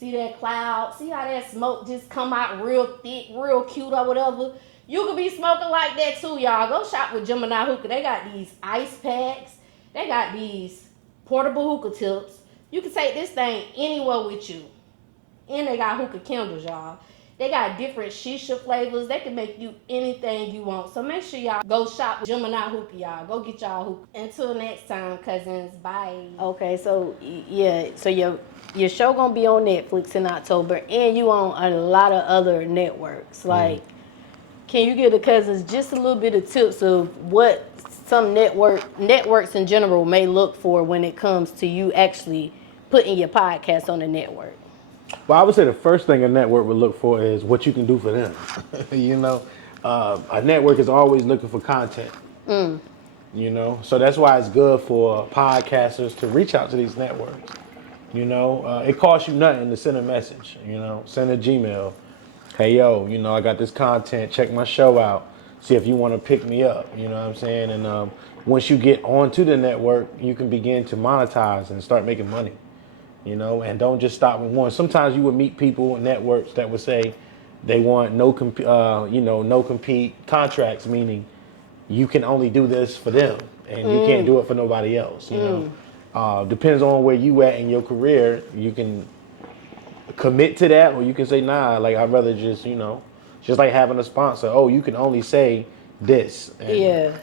See that cloud? See how that smoke just come out real thick, real cute or whatever? You could be smoking like that too, y'all. Go shop with Geminiih Hookah. They got these ice packs. They got these portable hookah tips. You can take this thing anywhere with you. And they got hookah candles, y'all. They got different shisha flavors. They can make you anything you want. So make sure y'all go shop with Geminiih Hookah, y'all. Go get y'all hookah. Until next time, cousins. Bye. Okay, so yeah, so your show gonna be on Netflix in October, and you on a lot of other networks. Like, can you give the cousins just a little bit of tips of what some networks in general may look for when it comes to you actually putting your podcast on the network? Well, I would say the first thing a network would look for is what you can do for them. You know, a network is always looking for content. You know, so that's why it's good for podcasters to reach out to these networks. You know, it costs you nothing to send a message. You know, send a Gmail. Hey, yo, you know, I got this content. Check my show out. See if you want to pick me up. You know what I'm saying? And once you get onto the network, you can begin to monetize and start making money. You know, and don't just stop with one. Sometimes you would meet people in networks that would say they want no compete contracts, meaning you can only do this for them and you can't do it for nobody else. You know, depends on where you at in your career. You can commit to that, or you can say, nah, like I'd rather just, you know, just like having a sponsor. Oh, you can only say this. And,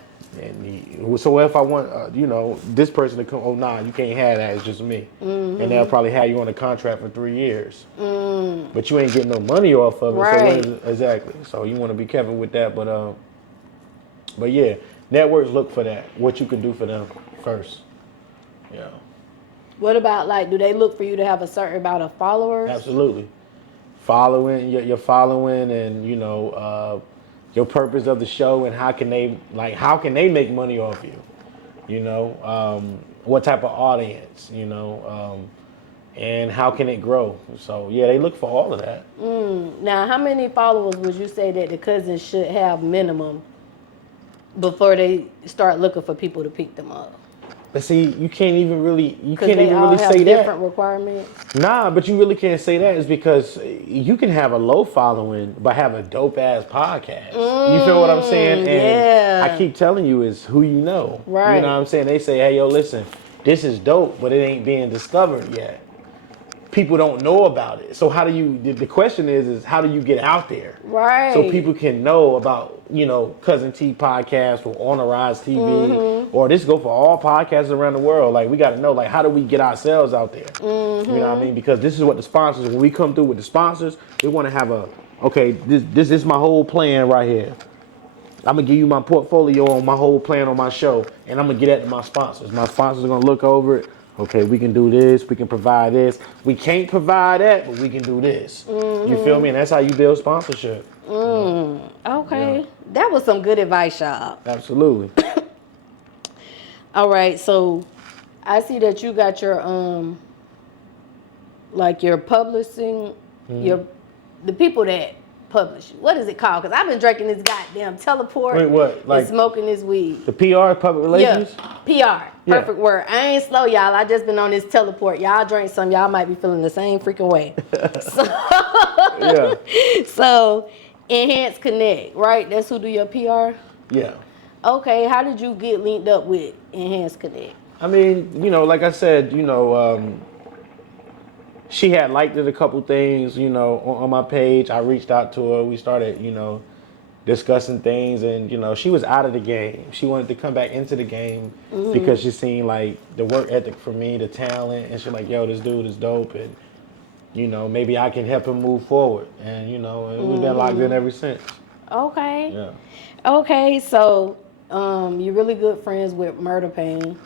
And so if I want, you know, this person to come, oh, nah, you can't have that. It's just me. And they'll probably have you on a contract for 3 years. But you ain't getting no money off of it. Right. So exactly. So you want to be careful with that. But yeah, networks look for that. What you can do for them first. Yeah. What about, like, do they look for you to have a certain amount of followers? Absolutely. Following, your following, and you know, your purpose of the show, and how can they make money off you? You know, what type of audience? You know, and how can it grow? So yeah, they look for all of that. Now, how many followers would you say that the Cuzns should have minimum before they start looking for people to pick them up? But see, you can't even really have say different that. requirements. Nah, but you really can't say that. Is because you can have a low following but have a dope ass podcast. You feel what I'm saying? And I keep telling you, is who you know. Right. You know what I'm saying? They say, hey, yo, listen, this is dope, but it ain't being discovered yet. People don't know about it. So how do you? The question is how do you get out there? Right. So people can know about, you know, Cuzn T podcast or On the Rise TV, or this go for all podcasts around the world. Like, we got to know, like, how do we get ourselves out there? You know what I mean? Because this is what the sponsors, when we come through with the sponsors, they want to have this is my whole plan right here. I'm going to give you my portfolio on my whole plan on my show, and I'm going to get that to my sponsors. My sponsors are going to look over it. Okay, we can do this. We can provide this. We can't provide that, but we can do this. You feel me? And that's how you build sponsorship. Okay. Yeah. That was some good advice, y'all. Absolutely. All right, so I see that you got your like your publishing, the people that publish you. What is it called? Because I've been drinking this goddamn teleport. Wait, what? Like and smoking this weed. the PR, public relations? Yeah, PR. Yeah. Perfect word. I ain't slow, y'all. I just been on this teleport. Y'all drink some. Y'all might be feeling the same freaking way. Yeah. So, Enhance Connect, right? That's who do your PR? Yeah. Okay, how did you get linked up with Enhance Connect? I mean, you know, like I said, you know, she had liked it a couple things, you know, on my page. I reached out to her. We started, you know, discussing things, and you know, she was out of the game. She wanted to come back into the game because she seen like the work ethic for me, the talent, and she's like, yo, this dude is dope, and you know, maybe I can help him move forward. And you know, we've been locked in ever since. Okay. Yeah. Okay, so you're really good friends with Murder Pain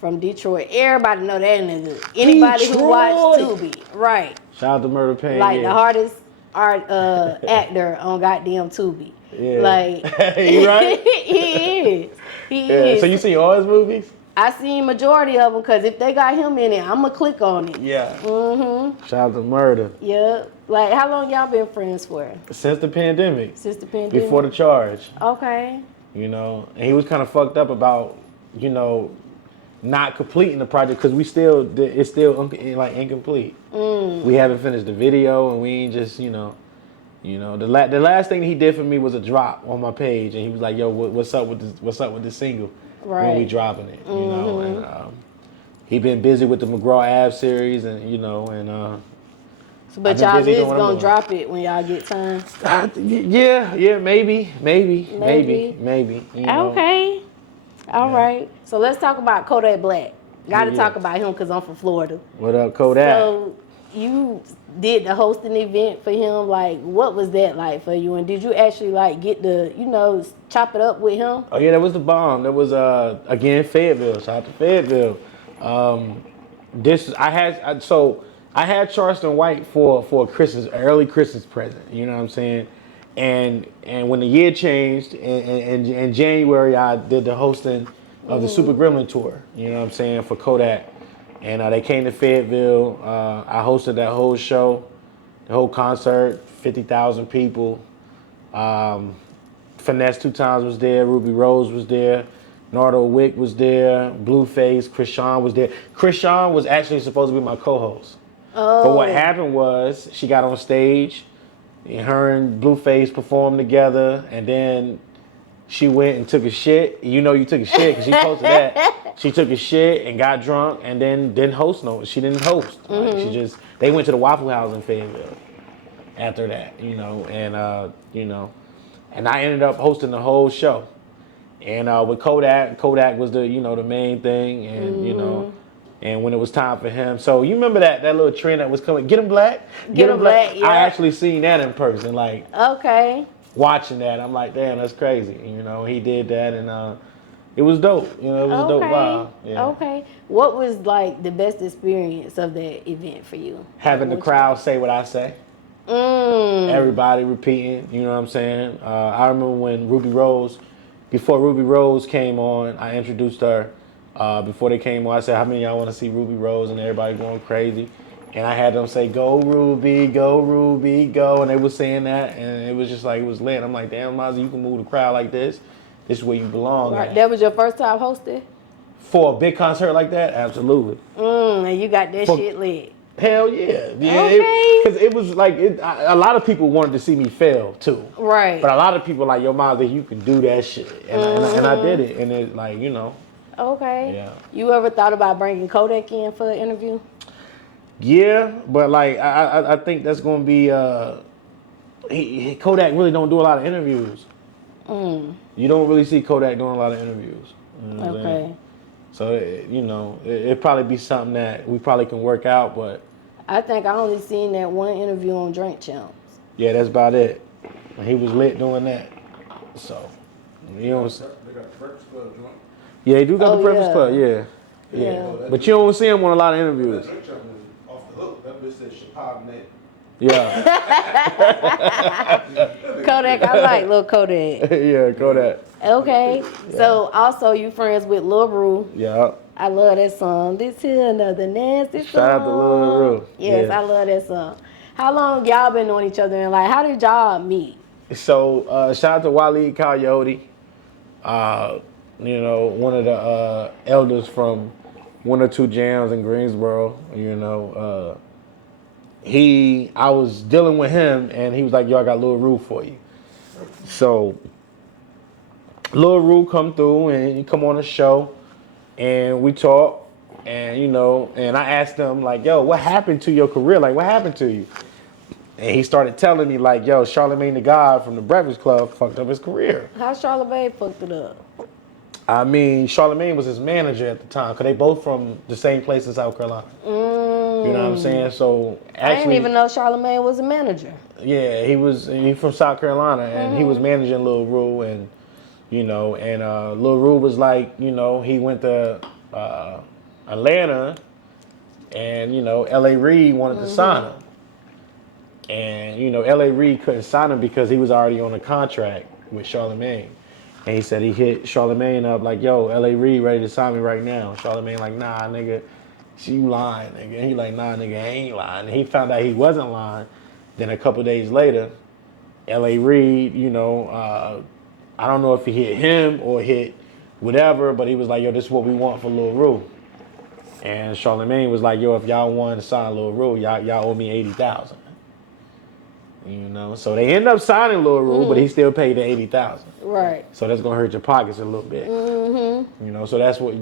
from Detroit. Everybody know that nigga. Anybody who watched Tubi, right? Shout out to Murder Pain. Like the hardest actor on goddamn Tubi. Yeah. Like you right? he is. He is. So you seen all his movies? I seen majority of them because if they got him in it, I'ma click on it. Yeah. Shout out to Murder. Yeah. Like, how long y'all been friends for? Since the pandemic. Since the pandemic. Before the charge. Okay. You know, and he was kind of fucked up about, you know, not completing the project because it's still like incomplete. We haven't finished the video, and we ain't just, you know, the last thing he did for me was a drop on my page, and he was like, "Yo, what's up with this single when we dropping it?" You know, and he been busy with the McGraw Ave series, and you know, and but y'all is gonna drop it when y'all get time. Yeah, maybe. You know. Okay. All right. So let's talk about Kodak Black. Got to talk about him because I'm from Florida. What up, Kodak? So you did the hosting event for him. Like, what was that like for you? And did you actually like get to, you know, chop it up with him? Oh yeah, that was the bomb. That was again Fayetteville. Shout out to Fayetteville. I had Charleston White for a Christmas, early Christmas present. You know what I'm saying? And when the year changed in January, I did the hosting of the Super Gremlin tour. You know what I'm saying, for Kodak. And they came to Fayetteville. I hosted that whole show, the whole concert, 50,000 people. Finesse 2 Times was there. Ruby Rose was there. Nardo Wick was there. Blueface. Krishan was there. Krishan was actually supposed to be my co-host. Oh. But what happened was she got on stage, and her and Blueface performed together, and then she went and took a shit. You know you took a shit because she posted that. She took a shit and got drunk and then didn't host no. She didn't host. Like, they went to the Waffle House in Fayetteville after that, you know, and and I ended up hosting the whole show. And with Kodak was the the main thing, and you know, and when it was time for him, so you remember that little trend that was coming, get him black, get him black. Yeah. I actually seen that in person, like okay, watching that, I'm like, damn, that's crazy. You know, he did that, and it was dope. You know, it was a dope vibe. Yeah. Okay, what was like the best experience of that event for you? Having the crowd say what I say. Everybody repeating, you know what I'm saying? I remember when before Ruby Rose came on, I introduced her. Before they came on, I said, how many of y'all want to see Ruby Rose? And everybody going crazy. And I had them say, go Ruby, go Ruby, go. And they were saying that, and it was just like, it was lit. I'm like, damn, MAZZI, you can move the crowd like this. This is where you belong. Right. That was your first time hosting? For a big concert like that? Absolutely. And you got that shit lit. Hell yeah. Okay. Because it was like, a lot of people wanted to see me fail too. Right. But a lot of people like, yo, MAZZI, you can do that shit. And I did it. And it, like, you know. Okay. Yeah. You ever thought about bringing Kodak in for an interview? Yeah, but like, I think that's going to be, Kodak really don't do a lot of interviews. You don't really see Kodak doing a lot of interviews. You know okay. So, it'd probably be something that we probably can work out, but. I think I only seen that one interview on Drink Champs. Yeah, that's about it. He was lit doing that. So, you know what I'm saying? They got the Breakfast Club joint. Yeah, they do got the Breakfast Club, yeah. But you don't see him on a lot of interviews. That joint was off the hook. That bitch said Chicago net. Yeah. Kodak, I like Lil Kodak. Yeah, Kodak. Okay, so also you friends with Lil Rue. Yeah. I love that song. This here another nasty song. Shout out to Lil Rue. Yes, yeah. I love that song. How long y'all been knowing each other, and like how did y'all meet? So shout out to Waleed Coyote. One of the elders from 1 or 2 jams in Greensboro. I was dealing with him, and he was like, yo, I got Lil Rue for you. So Lil Rue come through, and he come on the show, and we talk, and and I asked him like, yo, what happened to your career? Like, what happened to you? And he started telling me like, yo, Charlamagne the God from the Breakfast Club fucked up his career. How Charlamagne fucked it up? I mean, Charlamagne was his manager at the time, because they both from the same place in South Carolina. You know what I'm saying? So actually, I didn't even know Charlamagne was a manager. Yeah, he from South Carolina, and he was managing Lil Rue, and Lil Rue was like, he went to Atlanta, and L.A. Reid wanted to sign him, and L.A. Reid couldn't sign him because he was already on a contract with Charlamagne. And he said he hit Charlamagne up like, yo, L.A. Reid ready to sign me right now. Charlamagne like, nah, nigga, you lying, nigga. And he like, nah, nigga, I ain't lying. And he found out he wasn't lying. Then a couple days later, L.A. Reid, I don't know if he hit him or hit whatever, but he was like, yo, this is what we want for Lil Rue. And Charlamagne was like, yo, if y'all want to sign Lil Rue, y'all owe me $80,000. So they end up signing Lil Rue, but he still paid the $80,000. Right. So that's gonna hurt your pockets a little bit. So that's what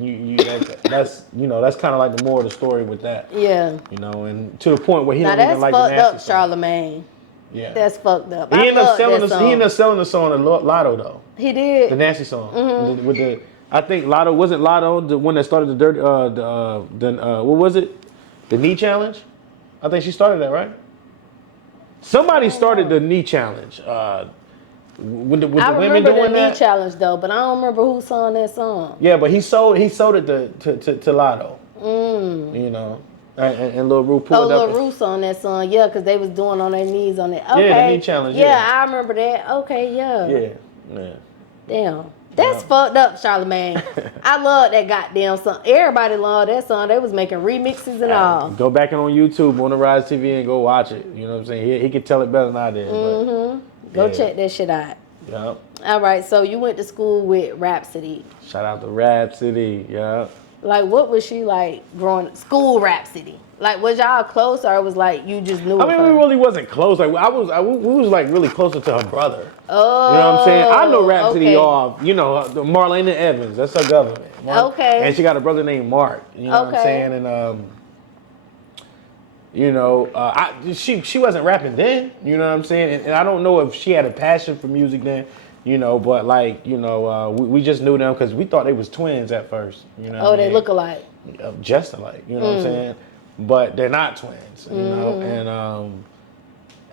that's kind of like the moral of the story with that. Yeah. And to the point where he now don't even like the nasty that's fucked song. up, Charlamagne. Yeah. That's fucked up. He ended up selling the song to Lotto though. He did. The nasty song with the I think Lotto wasn't Lotto the one that started the dirty what was it? The knee challenge? I think she started that, right? Somebody started the knee challenge. With the women I remember doing the knee that. challenge though, but I don't remember who sung that song. Yeah, but he sold it to Lotto. You know, and Lil Ru Oh, pulled up. Lil Roos on that song, yeah, because they was doing on their knees on it. Okay. Yeah, the knee challenge. Yeah, Yeah, I remember that. Okay, yeah. yeah. Damn. That's fucked up, Charlamagne. I love that goddamn song. Everybody loved that song. They was making remixes and all. Go back on YouTube on the Rize TV and go watch it. You know what I'm saying? He could tell it better than I did. Go check that shit out. Yeah. All right, so you went to school with Rhapsody. Shout out to Rhapsody. Yeah. Like, what was she like growing school Rhapsody? Like, was y'all close or was like you just knew I of mean, her? we really wasn't close. Like we was like really closer to her brother. Oh, You know what I'm saying? I know Rhapsody okay. off. You know, Marlena Evans. That's her government. Okay. And she got a brother named Mark. You know what I'm saying? And you know, she wasn't rapping then. You know what I'm saying? And I don't know if she had a passion for music then. You know, but like, you know, we just knew them because we thought they was twins at first. You know. Oh, they look alike. Just alike. You know what I'm saying? But they're not twins. You know, and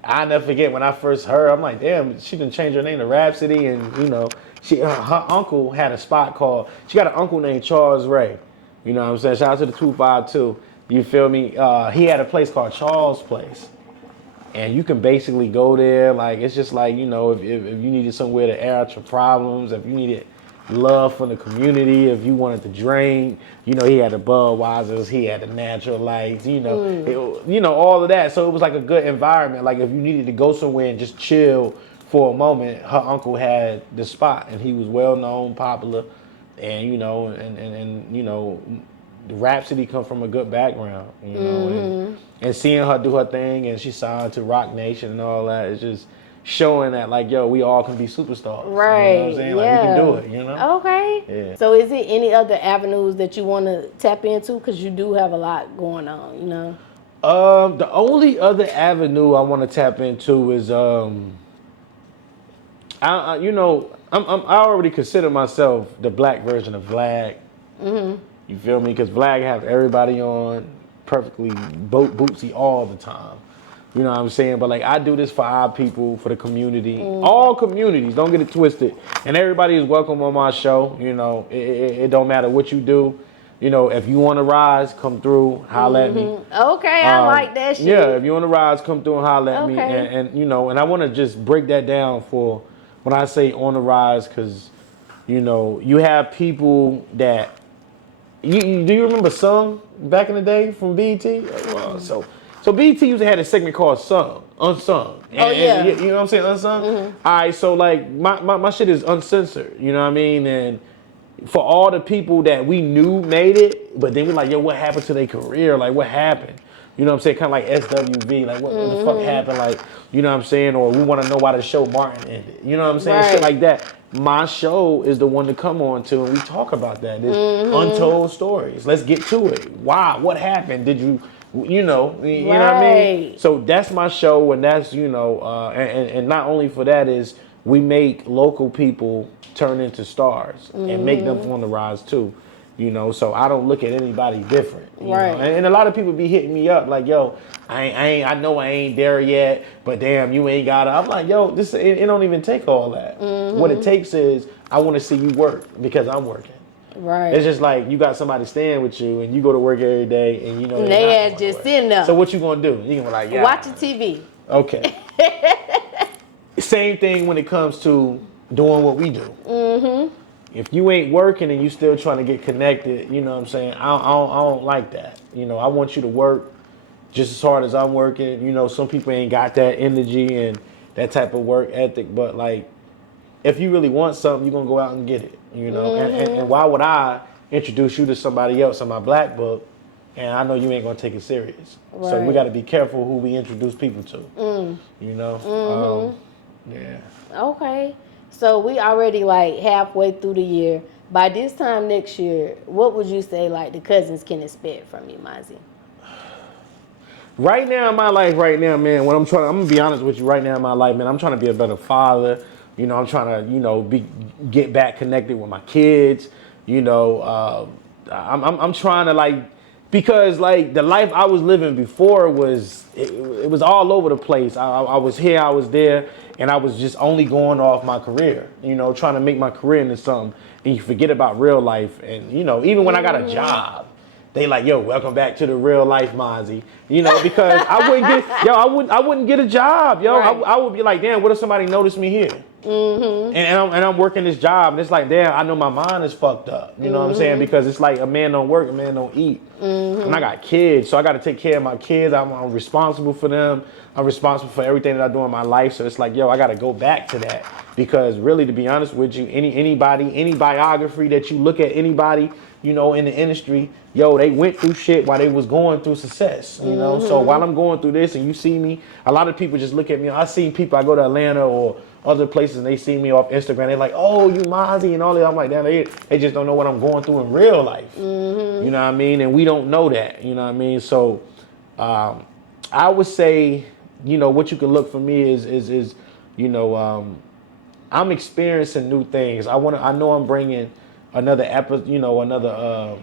I never forget when I first heard. I'm like, damn, she didn't change her name to Rhapsody, and you know, her uncle had a spot called. She got an uncle named Charles Ray. You know what I'm saying? Shout out to the 252. You feel me? He had a place called Charles Place. And you can basically go there, like, it's just like, you know, if you needed somewhere to air out your problems, if you needed love from the community, if you wanted to drink, you know, he had the Budweisers, he had the Natural Lights, you know, you know, all of that. So it was like a good environment. Like if you needed to go somewhere and just chill for a moment, her uncle had the spot, and he was well known, popular, and you know, and you know, the Rhapsody come from a good background, you know, and seeing her do her thing, and she signed to Rock Nation and all that, it's just showing that, like, yo, we all can be superstars. Right. You know what I'm saying? Like, we can do it, you know? Okay. Yeah. So is it any other avenues that you want to tap into? Because you do have a lot going on, you know? The only other avenue I want to tap into is, you know, I already consider myself the black version of Vlad. You feel me? Because Vlad have everybody on perfectly bootsy all the time. You know what I'm saying? But like, I do this for our people, for the community, all communities. Don't get it twisted. And everybody is welcome on my show. You know, it don't matter what you do. You know, if you want to rise, come through, holler at me. Okay, I like that shit. Yeah, if you want to rise, come through and holler at me. Okay. And you know, and I want to just break that down for when I say on the rise, because you know, you have people that. Do you remember Sung back in the day from BET? So BET used to have a segment called Unsung. Yeah. You know what I'm saying? Unsung? All right, so like my shit is uncensored, you know what I mean? And for all the people that we knew made it, but then we're like, yo, what happened to their career? Like, what happened? You know what I'm saying? Kind of like SWV, like what the fuck happened? Like, you know what I'm saying? Or we want to know why the show Martin ended. You know what I'm saying? Right. Shit like that. My show is the one to come on to, and we talk about that. There's untold stories. Let's get to it. Why? What happened? Did you know what I mean? So that's my show, and that's, you know, and not only for that is we make local people turn into stars and make them on the rise too. You know, so I don't look at anybody different. You know? And a lot of people be hitting me up like, yo, I know I ain't there yet, but damn, you ain't got it. I'm like, yo, it don't even take all that. What it takes is I want to see you work because I'm working. Right. It's just like you got somebody staying with you and you go to work every day and you know they ass just sitting there. So what you gonna do? You gonna be like, yeah. Watching TV. Okay. Same thing when it comes to doing what we do. If you ain't working and you still trying to get connected, you know what I'm saying? I don't like that. You know, I want you to work just as hard as I'm working. You know, some people ain't got that energy and that type of work ethic, but like, if you really want something, you're gonna go out and get it. You know, and why would I introduce you to somebody else in my black book, and I know you ain't gonna take it serious? Right. So we got to be careful who we introduce people to. You know, yeah. Okay. So we already like halfway through the year. By this time next year, what would you say like the cousins can expect from you, MAZZI? Right now in my life, man, I'm gonna be honest with you. Right now in my life, man, I'm trying to be a better father. You know, I'm trying to, you know, get back connected with my kids. You know, I'm trying to like Because like the life I was living before was it was all over the place. I was here, I was there, and I was just only going off my career, you know, trying to make my career into something, and you forget about real life. And you know, even when I got a job, they like, yo, welcome back to the real life, MAZZI. You know, because I wouldn't get a job, yo. Right. I would be like, damn, what if somebody noticed me here? And I'm working this job, and it's like, damn, I know my mind is fucked up. You know what I'm saying? Because it's like a man don't work, a man don't eat. And I got kids, so I got to take care of my kids. I'm responsible for them. I'm responsible for everything that I do in my life. So it's like, yo, I got to go back to that. Because really, to be honest with you, any biography that you look at anybody, you know, in the industry, yo, they went through shit while they was going through success, you know? So while I'm going through this and you see me, a lot of people just look at me. I see people, I go to Atlanta or other places and they see me off Instagram. They're like, oh, you MAZZI and all that. I'm like, damn, they just don't know what I'm going through in real life. You know what I mean? And we don't know that, you know what I mean? So I would say, you know, what you can look for me is you know, I'm experiencing new things. I know I'm bringing another episode, you know, another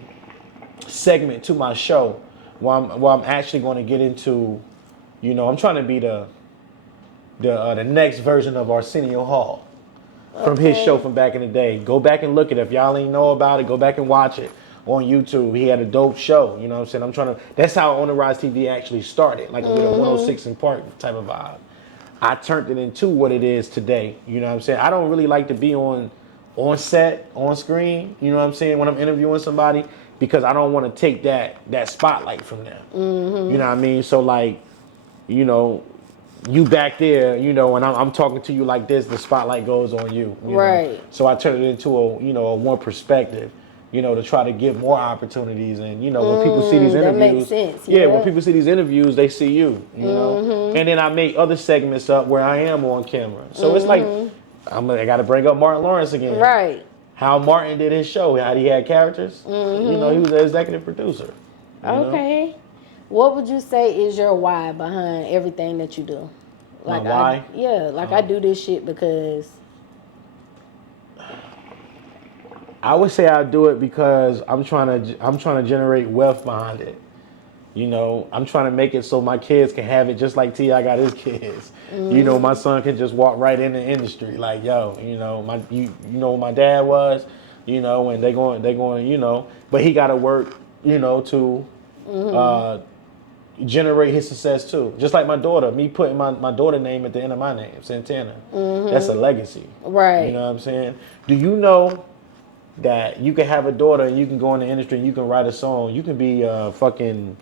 segment to my show where I'm actually going to get into, you know, I'm trying to be the next version of Arsenio Hall from his show from back in the day. Go back and look at it. If y'all ain't know about it, go back and watch it on YouTube. He had a dope show, you know what I'm saying? That's how On the Rise TV actually started, like with a 106 in Park type of vibe. I turned it into what it is today, you know what I'm saying? I don't really like to be on set, on screen, you know what I'm saying, when I'm interviewing somebody, because I don't want to take that spotlight from them. You know what I mean? So like, you know, you back there, you know, and I'm talking to you like this, the spotlight goes on you. You Right. know? So I turn it into a one perspective, you know, to try to get more opportunities. And, you know, when people see these interviews. That makes sense. Yeah, when people see these interviews, they see you, you know. And then I make other segments up where I am on camera. So it's like, I got to bring up Martin Lawrence again. Right. How Martin did his show, how he had characters. You know, he was the executive producer. Okay. Know? What would you say is your why behind everything that you do? Like My why? I do this shit because I would say I do it because I'm trying to generate wealth behind it. You know, I'm trying to make it so my kids can have it just like T.I. got his kids. You know, my son can just walk right in the industry like, yo, you know, you know what my dad was, you know, and they going, you know, but he got to work, you know, to generate his success too. Just like my daughter, me putting my daughter name at the end of my name, Santana. That's a legacy. Right. You know what I'm saying? Do you know that you can have a daughter and you can go in the industry and you can write a song? You can be fucking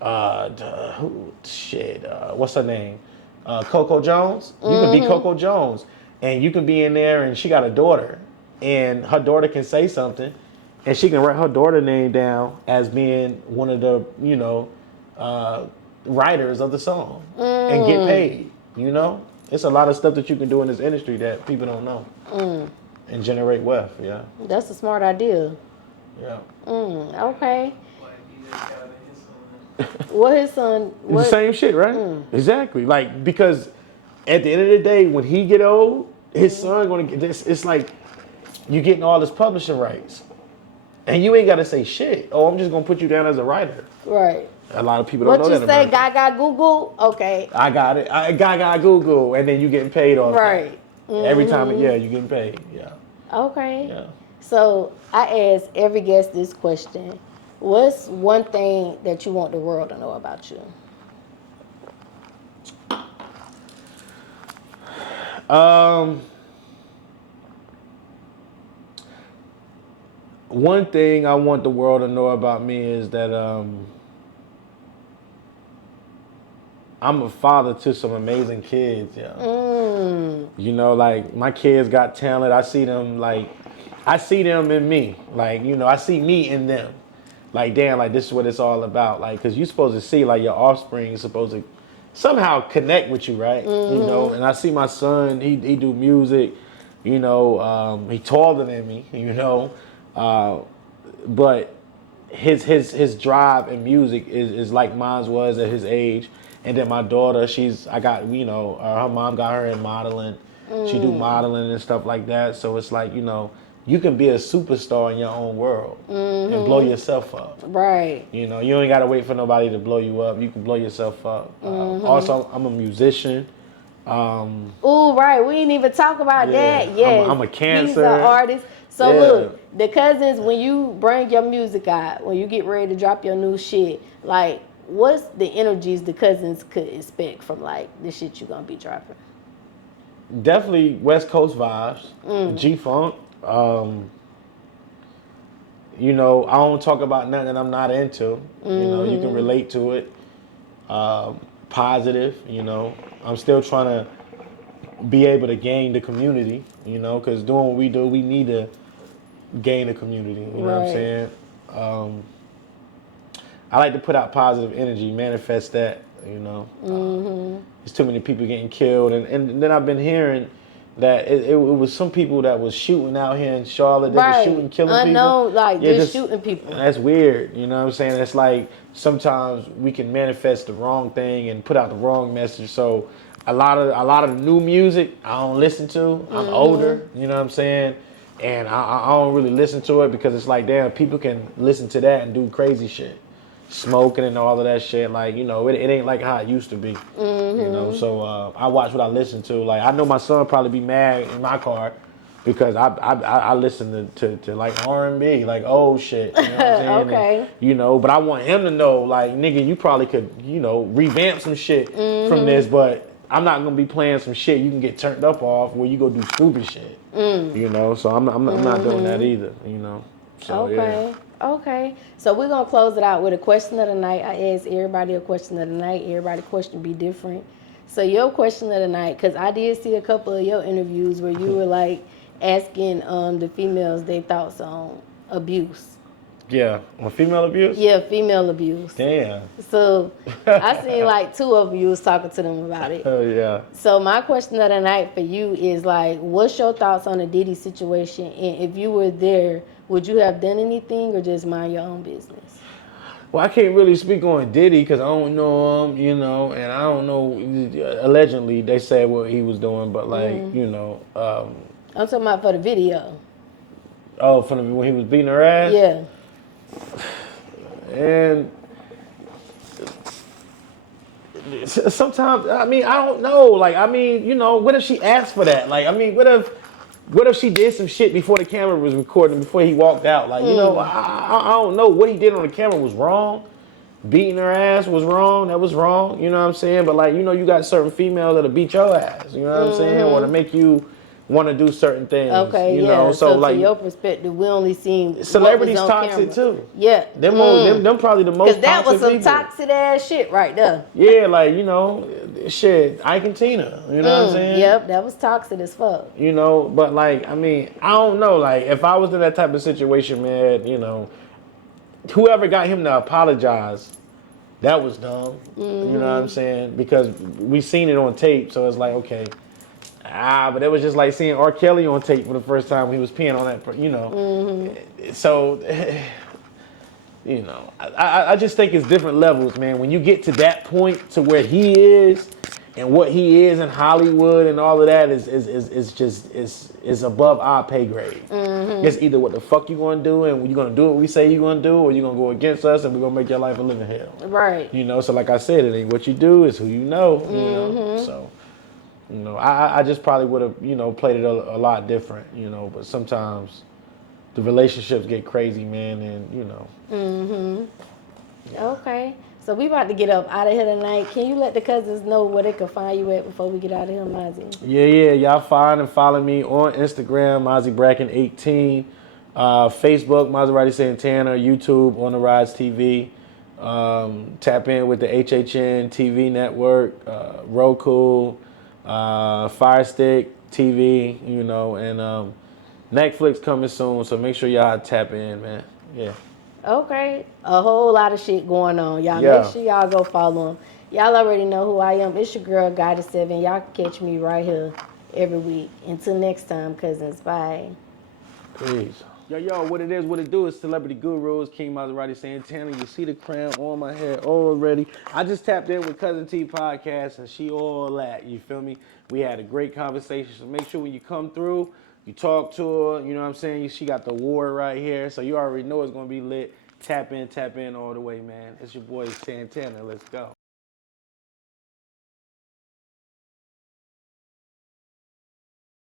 what's her name? Coco Jones. You can be Coco Jones, and you can be in there, and she got a daughter, and her daughter can say something, and she can write her daughter name down as being one of the, you know, writers of the song and get paid. You know, it's a lot of stuff that you can do in this industry that people don't know and generate wealth. Yeah, that's a smart idea. yeah. Okay. What his son? The same shit, right? Exactly. Like, because at the end of the day, when he get old, his son gonna get this. It's like you getting all his publishing rights, and you ain't gotta say shit. Oh, I'm just gonna put you down as a writer. Right. A lot of people don't know What that. you say, America. Gaga Google? Okay. I got it. Gaga Google, and then you getting paid off. Right. Every time, you getting paid. Yeah. Okay. Yeah. So I ask every guest this question. What's one thing that you want the world to know about you? One thing I want the world to know about me is that I'm a father to some amazing kids. Yeah. You know, like my kids got talent. I see them in me. Like, you know, I see me in them. Like, damn, like this is what it's all about. Like, cause you're supposed to see like your offspring is supposed to somehow connect with you, right? You know, and I see my son, he do music, you know, he taller than me, you know, but his drive in music is like mine was at his age. And then my daughter, her mom got her in modeling. She do modeling and stuff like that. So it's like, you know, you can be a superstar in your own world and blow yourself up. Right. You know, you ain't got to wait for nobody to blow you up. You can blow yourself up. Also, I'm a musician. Ooh, right. We didn't even talk about that. Yes. I'm a Cancer. He's an artist. So Yeah. look, the Cousins, when you bring your music out, when you get ready to drop your new shit, like, what's the energies the Cousins could expect from like the shit you gonna be dropping? Definitely West Coast vibes, G-Funk. You know, I don't talk about nothing that I'm not into. You know, you can relate to it. Positive, you know. I'm still trying to be able to gain the community, you know, because doing what we do, we need to gain the community. You know what I'm saying? I like to put out positive energy, manifest that, you know. There's too many people getting killed. And then I've been hearing that it was some people that was shooting out here in Charlotte. They were shooting, killing Unknown, people. like just shooting people. That's weird, you know what I'm saying? It's like sometimes we can manifest the wrong thing and put out the wrong message. So a lot of the new music I don't listen to. I'm older, you know what I'm saying? And I don't really listen to it because it's like, damn, people can listen to that and do crazy shit. Smoking and all of that shit, like, you know, it ain't like how it used to be, you know, so I watch what I listen to. Like, I know my son probably be mad in my car because I listen to like R&B, like old shit, you know what I'm saying? Okay. And, you know, but I want him to know, like, nigga, you probably could, you know, revamp some shit from this, but I'm not gonna be playing some shit you can get turned up off where you go do stupid shit, you know, so I'm not doing that either, you know, so yeah. Okay, so we're gonna close it out with a question of the night. I ask everybody a question of the night. Everybody's question be different. So your question of the night, because I did see a couple of your interviews where you were like asking the females their thoughts on abuse. Yeah, on female abuse? Yeah, female abuse. Damn. So I seen like 2 of you was talking to them about it. Oh yeah. So my question of the night for you is like, what's your thoughts on the Diddy situation? And if you were there, would you have done anything or just mind your own business? Well, I can't really speak on Diddy because I don't know him, you know, and I don't know. Allegedly, they said what he was doing, but like, you know. I'm talking about for the video. Oh, when he was beating her ass? Yeah. And sometimes, I mean, I don't know. Like, I mean, you know, what if she asked for that? Like, I mean, what if she did some shit before the camera was recording, before he walked out? Like, you know, I don't know. What he did on the camera was wrong. Beating her ass was wrong. That was wrong. You know what I'm saying? But, like, you know, you got certain females that'll beat your ass. You know what I'm saying? Or to make you want to do certain things. Okay, you know? So like, from your perspective, we only seen celebrities what was on toxic camera. too. Yeah. Them probably the most toxic. Because that was some people. toxic ass shit right there. Yeah, like, you know, shit, Ike and Tina, you know what I'm saying? Yep, that was toxic as fuck. You know, but like, I mean, I don't know, like, if I was in that type of situation, man, you know, whoever got him to apologize, that was dumb, you know what I'm saying? Because we seen it on tape, so it's like, okay. But it was just like seeing R. Kelly on tape for the first time when he was peeing on that, you know. So, you know, I just think it's different levels, man. When you get to that point to where he is and what he is in Hollywood and all of that is above our pay grade. It's either what the fuck you gonna do and you're gonna do what we say you're gonna do, or you're gonna go against us and we're gonna make your life a living hell. Right. You know, so like I said, it ain't what you do, it's who you know. You know, so. You know, I just probably would have, you know, played it a lot different, you know, but sometimes the relationships get crazy, man, and, you know. Okay. So we about to get up out of here tonight. Can you let the cousins know where they can find you at before we get out of here, Mazzi? Yeah. Y'all find and follow me on Instagram, Mazzi Bracken 18, Facebook, Mazerati Santana, YouTube, On the Rize TV. Tap in with the HHN TV network, Roku, Fire Stick TV, you know, and Netflix coming soon, so make sure y'all tap in, man. Yeah. Okay. A whole lot of shit going on. Y'all Yeah. make sure y'all go follow them. Y'all already know who I am. It's your girl, Goddess7. Y'all can catch me right here every week. Until next time, cousins. Bye. Peace. Yo, what it is, what it do is Celebrity Gurus, King Mazerati Santana. You see the crown on my head already. I just tapped in with Cuzn T podcast and she all that, you feel me? We had a great conversation, so make sure when you come through, You talk to her, you know what I'm saying? She got the award right here, so you already know it's gonna be lit. Tap in all the way, man. It's your boy Santana. Let's go.